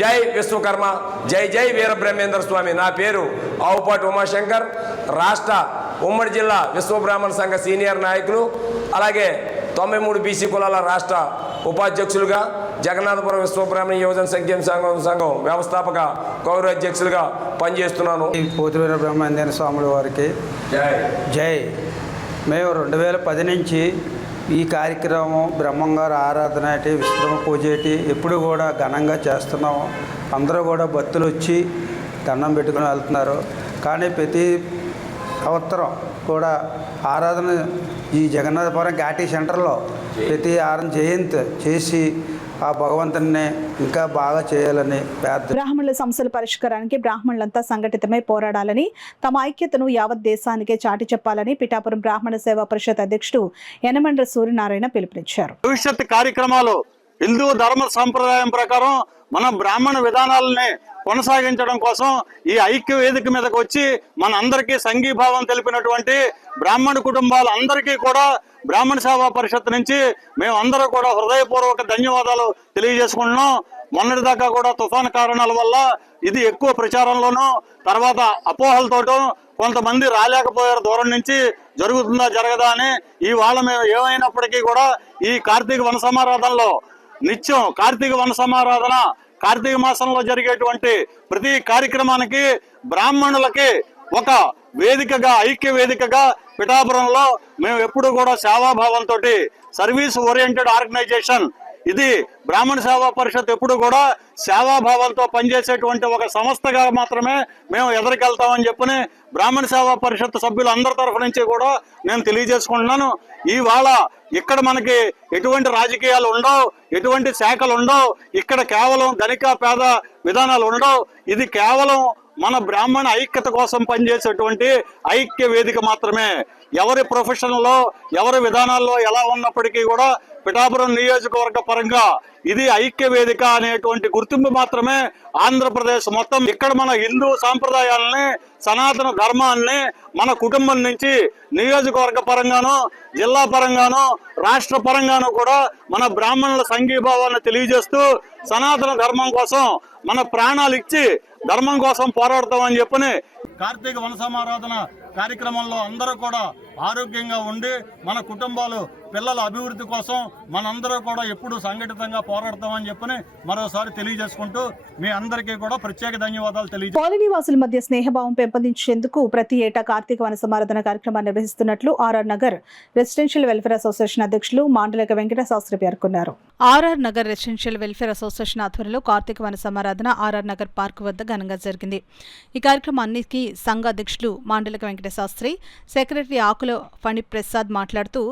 జై విశ్వకర్మ, జై జై వీరబ్రహ్మేంద్ర స్వామి. నా పేరు ఆవుపాటి ఉమాశంకర్, రాష్ట్ర ఉమ్మడి జిల్లా విశ్వబ్రాహ్మణ సంఘ సీనియర్ నాయకులు, అలాగే 93 బీసీ కులాల రాష్ట్ర ఉపాధ్యక్షులుగా, జగన్నాథపురం విశ్వబ్రాహ్మణ యువజన సంక్షేమ సంఘం వ్యవస్థాపక గౌరవ అధ్యక్షులుగా పనిచేస్తున్నాను. పోతులూరి వీరబ్రహ్మేంద్ర స్వాముల వారికి జై. మేము 2010 నుంచి ఈ కార్యక్రమం బ్రహ్మంగారు ఆరాధన ఏంటి, విశ్రమ పూజ ఏంటి ఎప్పుడు కూడా ఘనంగా చేస్తున్నాము. అందరూ కూడా భక్తులు వచ్చి దండం పెట్టుకుని వెళ్తున్నారు. కానీ ప్రతి సంవత్సరం కూడా ఆరాధన ఈ జగన్నాథపురం ఘాటీ సెంటర్లో ప్రతి ఆరాధన జయంతి చేసి ఆ భగవంతుని ఇంకా బాగా చేయాలని ప్రార్థన. బ్రాహ్మణుల సమస్యల పరిష్కారానికి బ్రాహ్మణులంతా సంఘటితమై పోరాడాలని, తమ ఐక్యతను యావత్ దేశానికే చాటి చెప్పాలని పిఠాపురం బ్రాహ్మణ సేవా పరిషత్ అధ్యక్షుడు యనమండ్ర సూర్యనారాయణ పిలుపునిచ్చారు. భవిష్యత్ కార్యక్రమాలు హిందూ ధర్మ సంప్రదాయం ప్రకారం మన బ్రాహ్మణ విధానాలని కొనసాగించడం కోసం ఈ ఐక్య వేదిక మీదకి వచ్చి మన అందరికీ సంఘీభావం తెలిపినటువంటి బ్రాహ్మణ కుటుంబాలందరికీ కూడా బ్రాహ్మణ సేవా పరిషత్ నుంచి మేము అందరూ కూడా హృదయపూర్వక ధన్యవాదాలు తెలియజేసుకుంటున్నాం. మొన్నటిదాకా కూడా తుఫాను కారణాల వల్ల ఇది ఎక్కువ ప్రచారంలోనూ తర్వాత అపోహలతోటూ కొంతమంది రాలేకపోయారు, దూరం నుంచి జరుగుతుందా జరగదా అని. ఇవాళ మేము ఏమైనప్పటికీ కూడా ఈ కార్తీక వన సమారాధనలో నిత్యం కార్తీక వన సమారాధన కార్తీక మాసంలో జరిగేటువంటి ప్రతి కార్యక్రమానికి బ్రాహ్మణులకి ఒక వేదికగా ఐక్య వేదికగా పిఠాపురంలో మేము ఎప్పుడు కూడా సేవాభావంతో సర్వీస్ ఓరియంటెడ్ ఆర్గనైజేషన్ ఇది బ్రాహ్మణ సేవా పరిషత్ ఎప్పుడు కూడా సేవాభావంతో పనిచేసేటువంటి ఒక సంస్థగా మాత్రమే మేము ఎదురుకెళ్తామని చెప్పని బ్రాహ్మణ సేవా పరిషత్ సభ్యులందరి తరఫు నుంచి కూడా నేను తెలియజేసుకుంటున్నాను. ఇవాళ ఇక్కడ మనకి ఎటువంటి రాజకీయాలు ఉండవు, ఎటువంటి శాఖలు ఉండవు, ఇక్కడ కేవలం ధనిక పేద విధానాలు ఉండవు. ఇది కేవలం మన బ్రాహ్మణ ఐక్యత కోసం పనిచేసేటువంటి ఐక్య వేదిక మాత్రమే. ఎవరి ప్రొఫెషన్లో ఎవరి విధానాల్లో ఎలా ఉన్నప్పటికీ కూడా పిఠాపురం నియోజకవర్గ పరంగా ఇది ఐక్య వేదిక అనేటువంటి గుర్తింపు మాత్రమే ఆంధ్రప్రదేశ్ మొత్తం. ఇక్కడ మన హిందూ సాంప్రదాయాలని సనాతన ధర్మాన్ని మన కుటుంబం నుంచి నియోజకవర్గ పరంగాను జిల్లా పరంగాను రాష్ట్ర పరంగాను కూడా మన బ్రాహ్మణుల సంఘీభావాన్ని తెలియజేస్తూ సనాతన ధర్మం కోసం మన ప్రాణాలు ఇచ్చి ధర్మం కోసం పోరాడతామని చెప్పని కార్తీక వన సమారాధన కార్యక్రమంలో అందరూ కూడా ఆరోగ్యంగా ఉండి మన కుటుంబాలు పిల్లల అభివృద్ధి కోసం మనందరూ కూడా ఎప్పుడు సంఘటితంగా పోరాడతామని చెప్పని మరోసారి తెలియజేసుకుంటూ మీ అందరికీ కూడా ప్రత్యేక ధన్యవాదాలు తెలియజేస్తాను. కాలనీ వాసుల మధ్య స్నేహభావం పెంపొందించేందుకు ప్రతి ఏటా కార్తీక వన సమారాధన కార్యక్రమాన్ని నిర్వహిస్తున్నట్లు RR Nagar residential welfare association అధ్యక్షులు మాండలిక వెంకట శాస్త్రి పేర్కొన్నారు. RR Nagar residential welfare association ఆధ్వర్యంలో కార్తీక వన సమారాధన ఆర్ఆర్ నగర్ పార్క్ వద్ద ఘనంగా జరిగింది. ఈ కార్యక్రమానికి సంఘ అధ్యక్షులు మాండలిక వెంకట శాస్త్రి, సెక్రటరీ ఆకుల ఫణి ప్రసాద్ మాట్లాడుతూ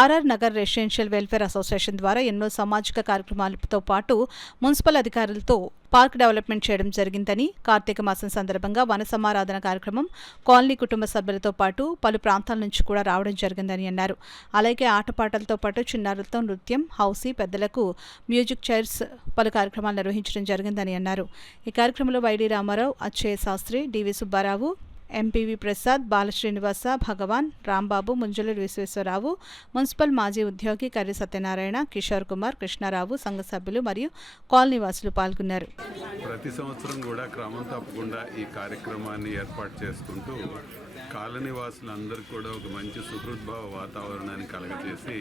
RR Nagar residential welfare association ద్వారా ఎన్నో సామాజిక కార్యక్రమాలతో పాటు మున్సిపల్ అధికారులతో పార్క్ డెవలప్మెంట్ చేయడం జరిగిందని, కార్తీక మాసం సందర్భంగా వన సమారాధన కార్యక్రమం కాలనీ కుటుంబ సభ్యులతో పాటు పలు ప్రాంతాల నుంచి కూడా రావడం జరిగిందని అన్నారు. అలాగే ఆటపాటలతో పాటు చిన్నారులతో నృత్యం, హౌసీ, పెద్దలకు మ్యూజిక్ చైర్స్ పలు కార్యక్రమాలు నిర్వహించడం జరిగిందని అన్నారు. ఈ కార్యక్రమంలో వైడి రామారావు, అచ్చయ్య శాస్త్రి, డివి సుబ్బారావు, ఎంపీవి ప్రసాద్, బాలశ్రీనివాస, భగవాన్, రాంబాబు, ముంజలూరు విశ్వేశ్వరరావు, మున్సిపల్ మాజీ ఉద్యోగి కర్రి సత్యనారాయణ, కిషోర్ కుమార్, కృష్ణారావు, సంఘ సభ్యులు మరియు కాలనీవాసులు పాల్గొన్నారు. ప్రతి సంవత్సరం కూడా క్రమం తప్పకుండా ఈ కార్యక్రమాన్ని ఏర్పాటు చేసుకుంటూ కాలనీవాసులందరికీ కూడా ఒక మంచి సుహృద్భావ వాతావరణాన్ని కలగజేసి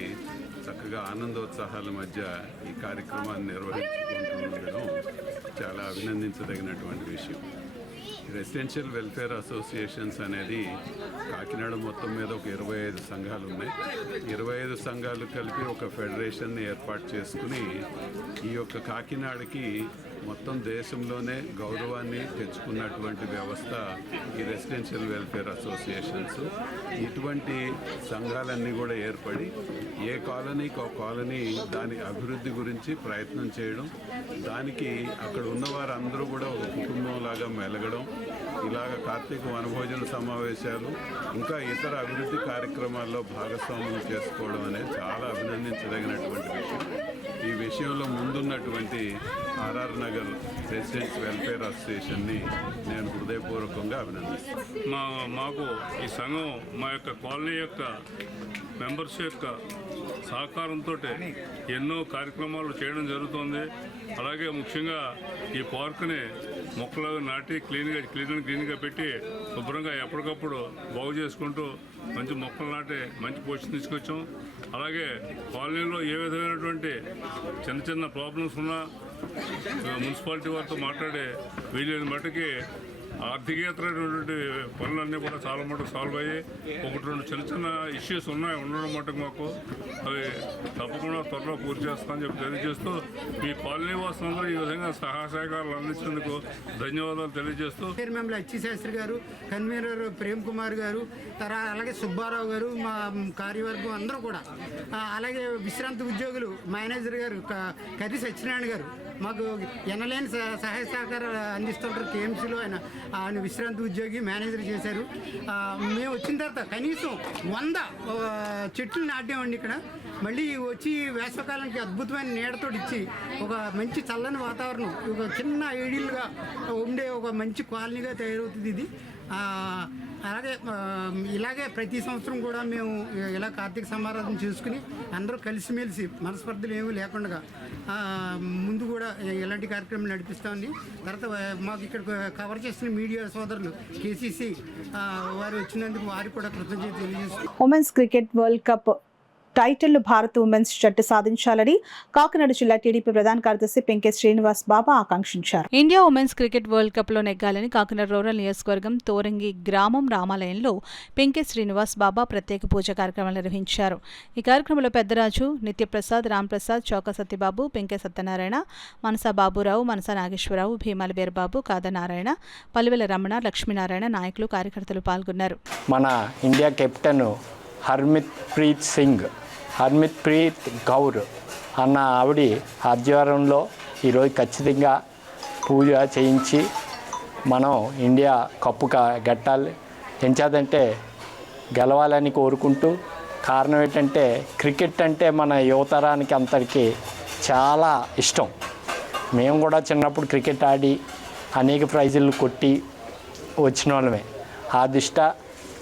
చక్కగా ఆనందోత్సాహాల మధ్య ఈ కార్యక్రమాన్ని నిర్వహించుకుంటూ చాలా అభినందించదగినటువంటి విషయం. రెసిడెన్షియల్ వెల్ఫేర్ అసోసియేషన్స్ అనేది కాకినాడ మొత్తం మీద ఒక 25 సంఘాలు ఉన్నాయి. 25 సంఘాలు కలిపి ఒక ఫెడరేషన్ని ఏర్పాటు చేసుకుని ఈ యొక్క కాకినాడకి మొత్తం దేశంలోనే గౌరవాన్ని తెచ్చుకున్నటువంటి వ్యవస్థ ఈ రెసిడెన్షియల్ వెల్ఫేర్ అసోసియేషన్స్. ఇటువంటి సంఘాలన్నీ కూడా ఏర్పడి ఏ కాలనీకి ఒక కాలనీ దాని అభివృద్ధి గురించి ప్రయత్నం చేయడం, దానికి అక్కడ ఉన్న వారందరూ కూడా ఒక కుటుంబంలాగా మెలగడం, ఇలాగ కార్తీక వనభోజన సమావేశాలు ఇంకా ఇతర అభివృద్ధి కార్యక్రమాల్లో భాగస్వామ్యం చేసుకోవడం అనేది చాలా అభినందించదగినటువంటి విషయం. ఈ విషయంలో ముందున్నటువంటి ఆర్ఆర్ నగర్ రెసిడెంట్స్ వెల్ఫేర్ అసోసియేషన్ని నేను హృదయపూర్వకంగా అభినందిస్తాను. మాకు ఈ సంఘం మా యొక్క కాలనీ యొక్క మెంబర్స్ యొక్క సహకారంతో ఎన్నో కార్యక్రమాలు చేయడం జరుగుతుంది. అలాగే ముఖ్యంగా ఈ పార్కుని మొక్కలు నాటి క్లీన్గా పెట్టి శుభ్రంగా ఎప్పటికప్పుడు బాగు చేసుకుంటూ మంచి మొక్కలు నాటి మంచి పొజిషన్ తీసుకొచ్చాం. అలాగే కాలనీలో ఏ విధమైనటువంటి చిన్న ప్రాబ్లమ్స్ ఉన్నా మున్సిపాలిటీ వారితో మాట్లాడి వీలైన మట్టుకి ఆర్థికేతరైనటువంటి పనులన్నీ కూడా చాలా మటుకు సాల్వ్ అయ్యి 1-2 చిన్న ఇష్యూస్ ఉండడం మటుకు మాకు అవి తప్పకుండా త్వరలో పూర్తి చేస్తామని చెప్పి తెలియజేస్తూ మీ కాలనీ వాసులందరూ ఈ విధంగా సహాయ సహకారాలు అందించేందుకు ధన్యవాదాలు తెలియజేస్తూ చైర్మన్ అచ్చిశాస్త్రి గారు, కన్వీనర్ ప్రేమ్ కుమార్ గారు, అలాగే సుబ్బారావు గారు, మా కార్యవర్గం అందరూ కూడా, అలాగే విశ్రాంతి ఉద్యోగులు మేనేజర్ గారు కర్రి సత్యనారాయణ గారు మాకు ఎనలేని సహాయ సహకారాలు అందిస్తుంటారు. కేఎంసీలో ఆయన ఆయన విశ్రాంతి ఉద్యోగి మేనేజర్ చేశారు. మేము వచ్చిన తర్వాత కనీసం 100 చెట్లు నాటామండి ఇక్కడ. మళ్ళీ వచ్చి వేసవకాలానికి అద్భుతమైన నీడతో ఇచ్చి ఒక మంచి చల్లని వాతావరణం, ఒక చిన్న ఐడియల్గా ఉండే ఒక మంచి కాలనీగా తయారవుతుంది ఇది. ఇలాగే ప్రతి సంవత్సరం కూడా మేము ఇలా కార్తీక సమారాధన చేసుకుని అందరూ కలిసిమెలిసి మనస్పర్ధలు ఏమీ లేకుండా ముందు కూడా ఇలాంటి కార్యక్రమం నడిపిస్తామని. తర్వాత మాకు ఇక్కడ కవర్ చేసిన మీడియా సోదరులు కేసీసీ వారు వచ్చినందుకు వారికి కూడా కృతజ్ఞతలు తెలియజేస్తున్నాం. Women's cricket world cup title Bharat women's జట్టు సాధించాలని కాకినాడ జిల్లా టీడీపీ ప్రధాన కార్యదర్శి పెంకే శ్రీనివాస్ బాబా ఆకాంక్షించారు. India women's cricket world cup లో నెగ్గాలని కాకినాడ రూరల్ నియోజకవర్గం తోరంగి గ్రామం రామాలయంలో పెంకే శ్రీనివాస్ బాబా ప్రత్యేక పూజ కార్యక్రమాలు నిర్వహించారు. ఈ కార్యక్రమంలో పెద్దరాజు, నిత్యప్రసాద్, రాంప్రసాద్, చౌక సత్యబాబు, పెంకే సత్యనారాయణ, మనసా బాబురావు, మనసా నాగేశ్వరరావు, భీమాల వీరబాబు, కాదనారాయణ, పల్లివెల రమణ, లక్ష్మీనారాయణ నాయకులు, కార్యకర్తలు పాల్గొన్నారు. మన ఇండియా కెప్టెన్ హర్మిత్ ప్రీత్ కౌర్ అన్న ఆవిడ ఆధ్వర్యంలో ఈరోజు ఖచ్చితంగా పూజ చేయించి మనం ఇండియా కప్పు గట్టాలి. ఎంచేదంటే గెలవాలని కోరుకుంటూ, కారణం ఏంటంటే క్రికెట్ అంటే మన యువతరానికి అందరికీ చాలా ఇష్టం. మేము కూడా చిన్నప్పుడు క్రికెట్ ఆడి అనేక ప్రైజులు కొట్టి వచ్చిన వాళ్ళమే. ఆ దృష్ట్యా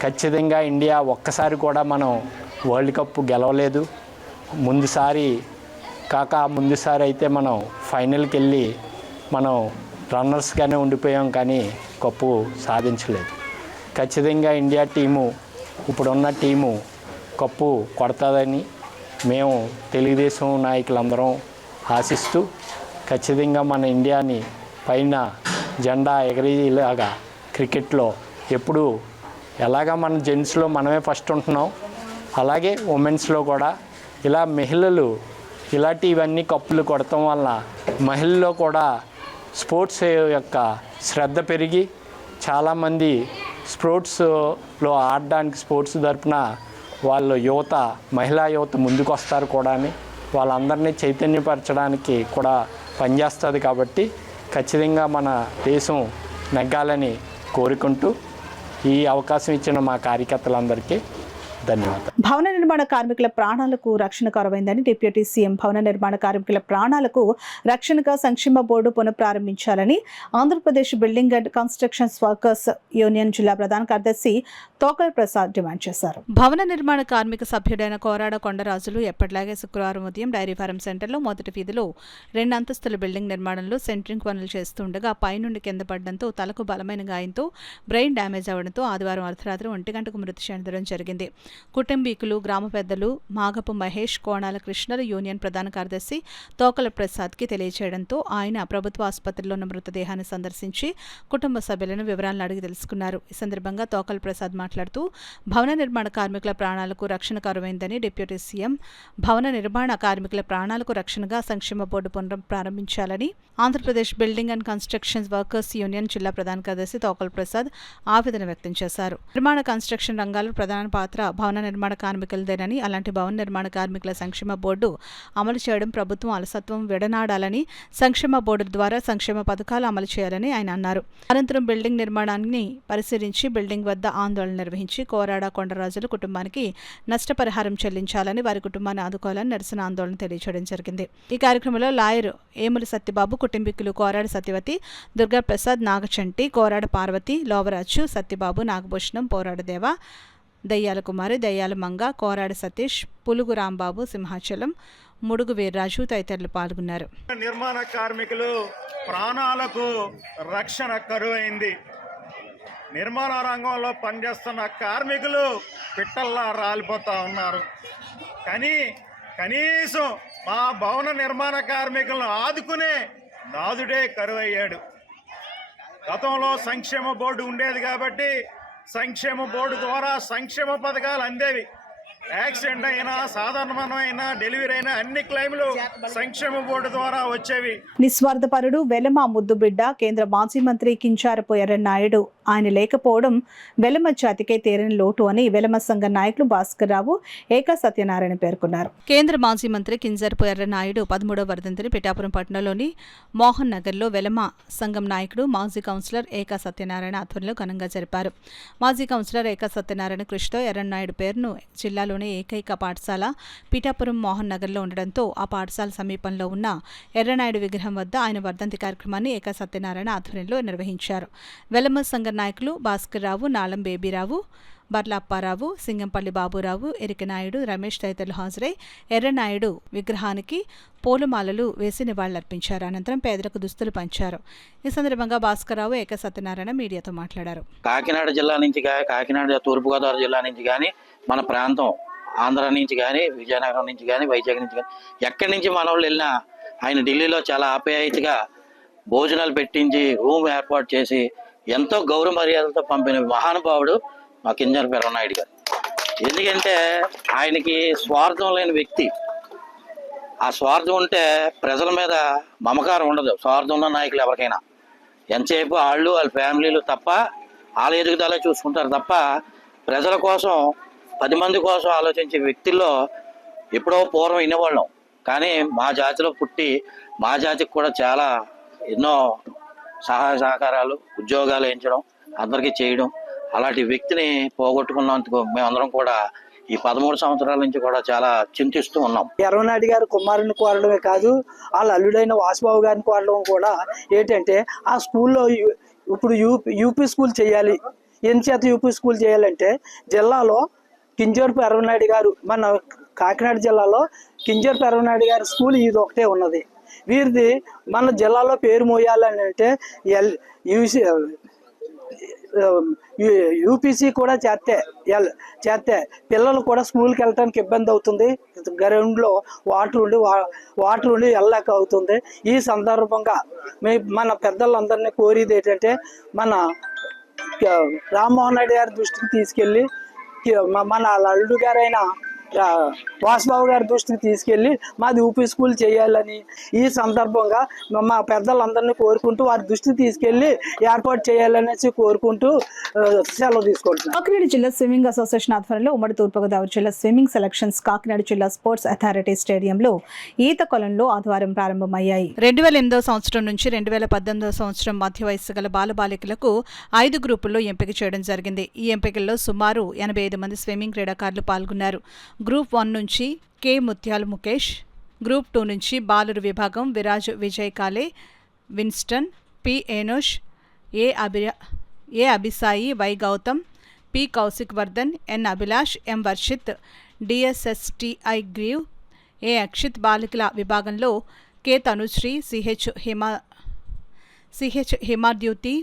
ఖచ్చితంగా ఇండియా ఒక్కసారి కూడా మనం వరల్డ్ కప్ గెలవలేదు. ముందుసారి అయితే మనం ఫైనల్కి వెళ్ళి మనం రన్నర్స్గానే ఉండిపోయాం, కానీ కప్పు సాధించలేదు. ఖచ్చితంగా ఇండియా టీము, ఇప్పుడున్న టీము కప్పు కొడతాదని మేము తెలుగుదేశం నాయకులందరం ఆశిస్తూ ఖచ్చితంగా మన ఇండియాని పైన జెండా ఎగరేలాగా క్రికెట్లో ఎప్పుడు ఎలాగా మన జెంట్స్లో మనమే ఫస్ట్ ఉంటున్నాం, అలాగే ఉమెన్స్లో కూడా ఇలా మహిళలు ఇవన్నీ కప్పులు కొడటం వల్ల మహిళల్లో కూడా స్పోర్ట్స్ యొక్క శ్రద్ధ పెరిగి చాలామంది స్పోర్ట్స్లో ఆడడానికి స్పోర్ట్స్ తరపున వాళ్ళు మహిళా యువత ముందుకు వస్తారు కూడా అని వాళ్ళందరినీ చైతన్యపరచడానికి కూడా పనిచేస్తుంది. కాబట్టి ఖచ్చితంగా మన దేశం నెగ్గాలని కోరుకుంటూ ఈ అవకాశం ఇచ్చిన మా కార్యకర్తలందరికీ ధన్యవాదాలు. భవన నిర్మాణ కార్మికుల ప్రాణాలకు రక్షణ కరువైందని డిప్యూటీ సీఎం భవన నిర్మాణ కార్మికుల ప్రాణాలకు రక్షణగా సంక్షేమ బోర్డు పునఃప్రారంభించాలని Andhra Pradesh building and constructions workers union జిల్లా ప్రధాన కార్యదర్శి తోకల్ ప్రసాద్ డిమాండ్ చేశారు. భవన నిర్మాణ కార్మిక సభ్యుడైన కోరాడ కొండరాజులు ఎప్పటిలాగే శుక్రవారం ఉదయం డైరీ ఫారం సెంటర్లో మొదటి వీధిలో 2 అంతస్తుల బిల్డింగ్ నిర్మాణంలో సెంట్రింగ్ పనులు చేస్తుండగా పైనుండి కింద పడడంతో తలకు బలమైన గాయంతో బ్రెయిన్ డ్యామేజ్ అవడంతో ఆదివారం అర్ధరాత్రి 1 గంటకు మృతి చెందడం జరిగింది. కుటుంబీకులు, గ్రామ పెద్దలు మాగపు మహేష్, కోణాల కృష్ణల యూనియన్ ప్రధాన కార్యదర్శి తోకల ప్రసాద్కి తెలియజేయడంతో ఆయన ప్రభుత్వ ఆసుపత్రిలో ఉన్న మృతదేహాన్ని సందర్శించి కుటుంబ సభ్యులను వివరాలను అడిగి తెలుసుకున్నారు. ఈ సందర్భంగా తోకల ప్రసాద్ మాట్లాడుతూ భవన నిర్మాణ కార్మికుల ప్రాణాలకు రక్షణ కరువైందని డిప్యూటీ సీఎం భవన నిర్మాణ కార్మికుల ప్రాణాలకు రక్షణగా సంక్షేమ బోర్డు పునఃప్రారంభించాలని Andhra Pradesh building and constructions workers union జిల్లా ప్రధాన కార్యదర్శి తోకల ప్రసాద్ ఆవేదన వ్యక్తం చేశారు. నిర్మాణ కన్స్ట్రక్షన్ రంగాల్లో ప్రధాన పాత్ర భవన నిర్మాణ కార్మికులదేనని, అలాంటి భవన నిర్మాణ కార్మికుల సంక్షేమ బోర్డు అమలు చేయడం ప్రభుత్వం అలసత్వం విడనాడాలని, సంక్షేమ బోర్డు ద్వారా సంక్షేమ పథకాలు అమలు చేయాలని ఆయన అన్నారు. అనంతరం బిల్డింగ్ నిర్మాణాన్ని పరిశీలించి బిల్డింగ్ వద్ద ఆందోళన నిర్వహించి కోరాడ కొండరాజుల కుటుంబానికి నష్టపరిహారం చెల్లించాలని, వారి కుటుంబాన్ని ఆదుకోవాలని నిరసన ఆందోళన తెలియజేయడం జరిగింది. ఈ కార్యక్రమంలో లాయర్ ఏములి సత్యబాబు, కుటుంబీకులు కోరాడ సత్యవతి, దుర్గా ప్రసాద్, నాగచంటి, కోరాడ పార్వతి, లోవరాజు, సత్యబాబు, నాగభూషణం, పోరాడ దేవ, దయ్యాల కుమారి, దయ్యాల మంగ, కోరాడ సతీష్, పులుగు రాంబాబు, సింహాచలం, ముడుగు వీర్రాజు తదితరులు పాల్గొన్నారు. నిర్మాణ కార్మికులు ప్రాణాలకు రక్షణ కరువైంది. నిర్మాణ రంగంలో పనిచేస్తున్న కార్మికులు పిట్టల్లా రాలిపోతూ ఉన్నారు. కానీ కనీసం మా భవన నిర్మాణ కార్మికులను ఆదుకునే నాదుడే కరువయ్యాడు. గతంలో సంక్షేమ బోర్డు ఉండేది కాబట్టి సంక్షేమ బోర్డు ద్వారా సంక్షేమ పథకాలు అందేవి. యాక్సిడెంట్ అయినా, సాధారణమైన డెలివరీ అయినా అన్ని క్లెయిమ్లు సంక్షేమ బోర్డు ద్వారా వచ్చేవి. నిస్వార్థపరుడు, వెలమ ముద్దుబిడ్డ కేంద్ర మాజీ మంత్రి కించారపు ఎర్రన్నాయుడు ఆయన లేకపోవడం వెలమ జాతికే తీరని లోటు అని వెలమ సంఘ నాయకులు భాస్కర్ రావు, ఏకా సత్యనారాయణ పేర్కొన్నారు. కేంద్ర మాజీ మంత్రి కింజరపు ఎర్రనాయుడు 13వ వర్ధంతిని పిఠాపురం పట్టణంలోని మోహన్ నగర్లో వెలమ సంఘం నాయకుడు మాజీ కౌన్సిలర్ ఏకా సత్యనారాయణ ఆధ్వర్యంలో ఘనంగా జరిపారు. మాజీ కౌన్సిలర్ ఏకా సత్యనారాయణ కృషితో ఎర్రనాయుడు పేరును జిల్లాలోని ఏకైక పాఠశాల పిఠాపురం మోహన్ నగర్లో ఉండడంతో ఆ పాఠశాల సమీపంలో ఉన్న ఎర్రనాయుడు విగ్రహం వద్ద ఆయన వర్ధంతి కార్యక్రమాన్ని ఏకా సత్యనారాయణ ఆధ్వర్యంలో నిర్వహించారు. వెలమ సంఘ నాయకులు భాస్కర్ రావు, నాలం బేబీరావు, బర్లాప్పారావు, సింగంపల్లి బాబురావు, ఎరికనాయుడు, రమేష్ తదితరులు హాజరై ఎర్రనాయుడు విగ్రహానికి పూలమాలలు వేసి నివాళులర్పించారు. అనంతరం పేదలకు దుస్తులు పంచారు. ఈ సందర్భంగా భాస్కర్రావు, ఏక సత్యనారాయణ మీడియాతో మాట్లాడారు. కాకినాడ జిల్లా నుంచి కాకినాడ తూర్పుగోదావరి జిల్లా నుంచి కానీ మన ప్రాంతం ఆంధ్ర నుంచి కానీ విజయనగరం నుంచి కానీ వైజాగ్ నుంచి కానీ ఎక్కడి నుంచి మన వాళ్ళు వెళ్ళినా ఆయన ఢిల్లీలో చాలా ఆప్యాయతగా భోజనాలు పెట్టించి రూమ్ ఏర్పాటు చేసి ఎంతో గౌరవ మర్యాదలతో పంపిన మహానుభావుడు మా కింజరపు ఎర్రనాయుడు గారు. ఎందుకంటే ఆయనకి స్వార్థం లేని వ్యక్తి. ఆ స్వార్థం ఉంటే ప్రజల మీద మమకారం ఉండదు. స్వార్థం ఉన్న నాయకులు ఎవరికైనా ఎంతసేపు వాళ్ళు వాళ్ళ ఫ్యామిలీలు తప్ప వాళ్ళ ఎదుగుదల చూసుకుంటారు తప్ప ప్రజల కోసం 10 మంది కోసం ఆలోచించే వ్యక్తుల్లో ఎప్పుడో పూర్వం వినేవాళ్ళం. కానీ మా జాతిలో పుట్టి మా జాతికి కూడా చాలా ఎన్నో సహాయ సహకారాలు, ఉద్యోగాలు వేయించడం, అందరికీ చేయడం, అలాంటి వ్యక్తిని పోగొట్టుకున్నందుకు మేమందరం కూడా ఈ 13 సంవత్సరాల నుంచి కూడా చాలా చింతిస్తూ ఉన్నాం. ఎర్రనాయుడు గారు కుమారుని కోరడమే కాదు, వాళ్ళ అల్లుడైన వాసుబాబు గారిని కోరడం కూడా ఏంటంటే ఆ స్కూల్లో ఇప్పుడు యూపీ స్కూల్ చేయాలి. ఎంచేత యూపీ స్కూల్ చేయాలంటే జిల్లాలో కింజరపు ఎర్రనాయుడు గారు, మన కాకినాడ జిల్లాలో కింజరపు ఎర్రనాయుడు గారి స్కూల్ ఇది ఒకటే ఉన్నది. వీరిది మన జిల్లాలో పేరు మోయాలని అంటే యూపీసీ కూడా చేస్తే పిల్లలు కూడా స్కూల్కి వెళ్ళడానికి ఇబ్బంది అవుతుంది. గ్రౌండ్లో వాటర్ ఉండి వెళ్ళలేక అవుతుంది. ఈ సందర్భంగా మన పెద్దలందరినీ కోరేది ఏంటంటే మన రామ్మోహన్ రెడ్డి గారి దృష్టికి తీసుకెళ్ళి మన అల్లుడు గారైన వాసుబాబు గారి దృష్టికి తీసుకెళ్లి మాది యూపీ స్కూల్ చేయాలని ఈ సందర్భంగా మా పెద్దలందరినీ కోరుకుంటూ వారి దృష్టికి తీసుకెళ్లి ఏర్పాటు చేయాలనేసి కోరుకుంటూ సెలవు తీసుకుంటున్నాం. కాకినాడ జిల్లా స్విమ్మింగ్ అసోసియేషన్ ఆధ్వర్యంలో ఉమ్మడి తూర్పుగోదావరి జిల్లా స్విమ్మింగ్ సెలక్షన్స్ కాకినాడ జిల్లా స్పోర్ట్స్ అథారిటీ స్టేడియంలో ఈత కొలంలో ఆదివారం ప్రారంభమయ్యాయి. 2008వ సంవత్సరం నుంచి 2018వ సంవత్సరం మధ్య వయస్సు గల బాలబాలికలకు 5 గ్రూపుల్లో ఎంపిక చేయడం జరిగింది. ఈ ఎంపికల్లో సుమారు 85 మంది స్విమ్మింగ్ క్రీడాకారులు పాల్గొన్నారు. గ్రూప్ 1 నుంచి కె ముత్యాల ముఖేష్, గ్రూప్ 2 నుంచి బాలురు విభాగం Viraj Vijay Kale, Winston, P Enosh, A Abhisai, Y Gautam, P Kaushik Vardhan, N Abhilash, M Varshith, DSSTI గ్రీవ్, ఏ అక్షిత్. బాలికల విభాగంలో K Tanushree, CH Himadyuthi.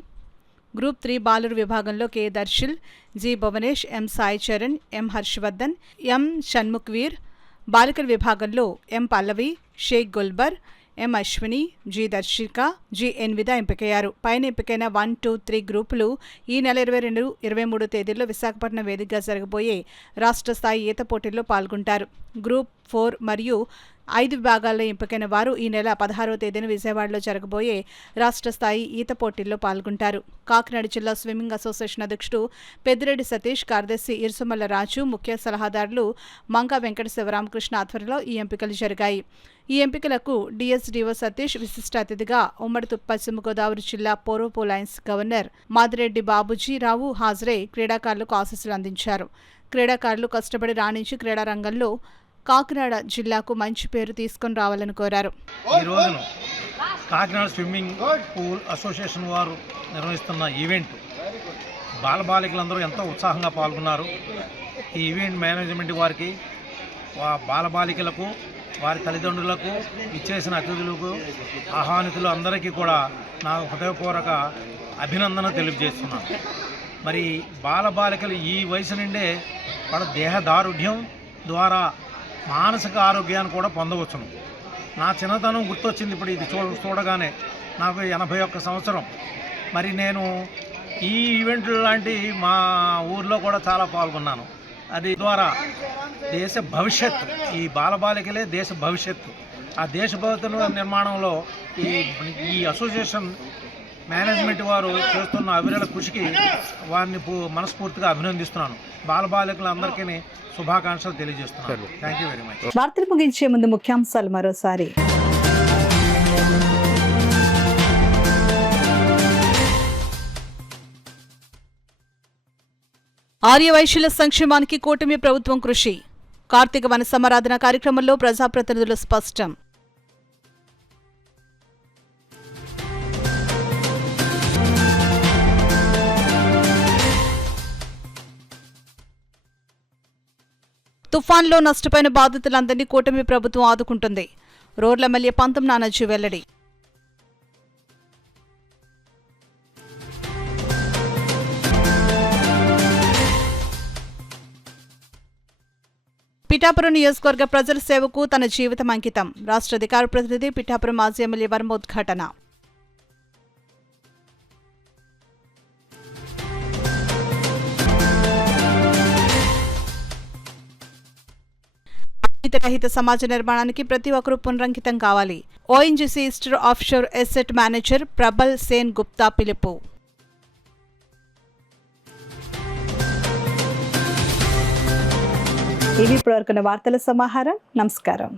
Group 3 బాలురు విభాగంలో K Darshil, G Bhuvanesh, M Sai Charan, M Harshavardhan, M Shanmukhveer. బాలికల విభాగంలో M Pallavi, Sheikh Gulbar, M Ashwini, G Darshika, G Anvida ఎంపికయ్యారు. పైన ఎంపికైన 1, 2, 3 గ్రూపులు ఈ నెల 22, 23 తేదీల్లో విశాఖపట్నం వేదికగా జరగబోయే రాష్ట్ర స్థాయి ఈత పోటీల్లో పాల్గొంటారు. గ్రూప్ 4 మరియు 5 విభాగాల్లో ఎంపికైన వారు ఈ నెల 16వ తేదీన విజయవాడలో జరగబోయే రాష్ట్ర స్థాయి ఈత పోటీల్లో పాల్గొంటారు. కాకినాడ జిల్లా స్విమ్మింగ్ అసోసియేషన్ అధ్యక్షుడు పెద్దిరెడ్డి సతీష్, కార్యదర్శి ఇరుసుమల్ల రాజు, ముఖ్య సలహాదారులు మంక వెంకట శివరామకృష్ణ ఆధ్వర్యంలో ఈ ఎంపికలు జరిగాయి. ఈ ఎంపికలకు డిఎస్డిఓ సతీష్ విశిష్ట అతిథిగా, ఉమ్మడి పశ్చిమ గోదావరి జిల్లా పోరోపో లయన్స్ గవర్నర్ మాదిరెడ్డి బాబుజీరావు హాజరై క్రీడాకారులకు ఆశీస్సులు అందించారు. క్రీడాకారులు కష్టపడి రాణించి క్రీడారంగంలో కాకినాడ జిల్లాకు మంచి పేరు తీసుకొని రావాలని కోరారు. ఈ రోజును కాకినాడ స్విమ్మింగ్ పూల్ అసోసియేషన్ వారు నిర్వహిస్తున్న ఈవెంట్ బాలబాలికలందరూ ఎంతో ఉత్సాహంగా పాల్గొన్నారు. ఈ ఈవెంట్ మేనేజ్మెంట్ వారికి, బాలబాలికలకు, వారి తల్లిదండ్రులకు, ఇచ్చేసిన అతిథులకు, ఆహ్వానితులు అందరికీ కూడా నా హృదయపూర్వక అభినందన తెలియజేస్తున్నాను. మరి బాలబాలికలు ఈ వయసు నుండే వాళ్ళ దేహదారుఢ్యం ద్వారా మానసిక ఆరోగ్యాన్ని కూడా పొందవచ్చును. నా చిన్నతనం గుర్తొచ్చింది ఇప్పుడు ఇది చూడగానే. నాకు 81 సంవత్సరం. మరి నేను ఈ ఈవెంట్లు లాంటి మా ఊర్లో కూడా చాలా పాల్గొన్నాను. అది ద్వారా దేశ భవిష్యత్తు, ఈ బాలబాలికలే దేశ భవిష్యత్తు. ఆ దేశ భవిష్యత్తు నిర్మాణంలో ఈ అసోసియేషన్ మేనేజ్మెంట్ వారు చేస్తున్న అవిరళ కృషికి వారిని మనస్ఫూర్తిగా అభినందిస్తున్నాను. బాలబాలికలందరికీ శుభాకాంక్షలు తెలియజేస్తున్నాను. Thank you very much. వార్తలు ముగించే ముందు ముఖ్యాంశాలు మరోసారి. ఆర్యవైశ్యుల సంక్షేమానికి కూటమి ప్రభుత్వం కృషి. కార్తీక వన సమారాధన కార్యక్రమంలో ప్రజాప్రతినిధులు స్పష్టం. తుఫాన్లో నష్టపోయిన బాధితులందరినీ కూటమి ప్రభుత్వం ఆదుకుంటుంది. రోడ్ల ఎమ్మెల్యే పంతం నానాజీ వెల్లడి. పిఠాపురం నియోజకవర్గ ప్రజల సేవకు తన జీవితం అంకితం. రాష్ట్ర అధికార ప్రతినిధి పిఠాపురం మాజీ ఎమ్మెల్యే వర్మ ఉద్ఘాటన. రహిత సమాజ నిర్మాణానికి ప్రతి ఒక్కరూ పునరంకితం కావాలి. ONGC Easter offshore asset manager Prabal Sen Gupta పిలుపు. ఇవి ఇప్పటివరకున్న వార్తల సమాహారం. నమస్కారం.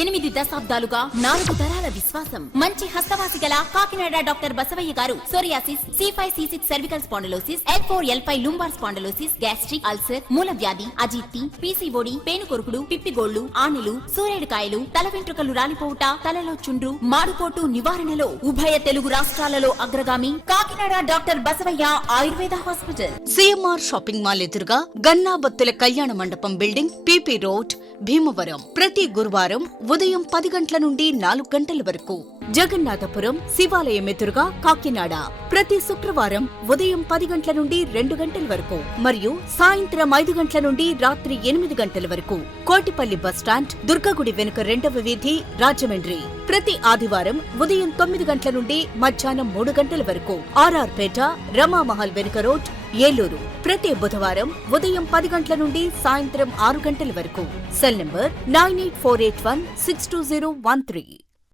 8 దశాబ్దాలుగా 4 తరాల విశ్వాసం. మంచి హస్తవాసి గల కాకినాడ డాక్టర్ బసవయ్య గారు psoriasis, C5, C6 cervical spondylosis, L4, L5 lumbar spondylosis, gastric ulcer, మూల వ్యాధి, అజీర్తి, పీసీఓడి, పేనుకొరుకుడు, పిప్పిగోళ్లు, ఆనెలు, సూరేడుకాయలు, తల వెంట్రుకలు రాలిపోవుట, తలలో చుండ్రు, మాడుకోటు నివారణలో ఉభయ తెలుగు రాష్ట్రాలలో అగ్రగామి Kakinada doctor Basavaiah Ayurveda hospital. CMR shopping mall ఎదురుగా గన్నాబత్తుల కళ్యాణ మండపం బిల్డింగ్, PP రోడ్, భీమవరం. ప్రతి గురువారం ఉదయం 10 గంటల నుండి 4 గంటల వరకు. జగన్నాథపురం శివాలయం ఎదురుగా కాకినాడ. ప్రతి శుక్రవారం ఉదయం 10 గంటల నుండి 2 గంటల వరకు మరియు సాయంత్రం 5 గంటల నుండి రాత్రి 8 గంటల వరకు. కోటిపల్లి బస్టాండ్, దుర్గగుడి వెనుక 2వ వీధి, రాజమండ్రి. ప్రతి ఆదివారం ఉదయం 9 గంటల నుండి మధ్యాహ్నం 3 గంటల వరకు. RR పేట, రమామహల్ వెనుక రోడ్, ఏలూరు. ప్రతి బుధవారం ఉదయం 10 గంటల నుండి సాయంత్రం 6 గంటల వరకు. Cell number 9848162013.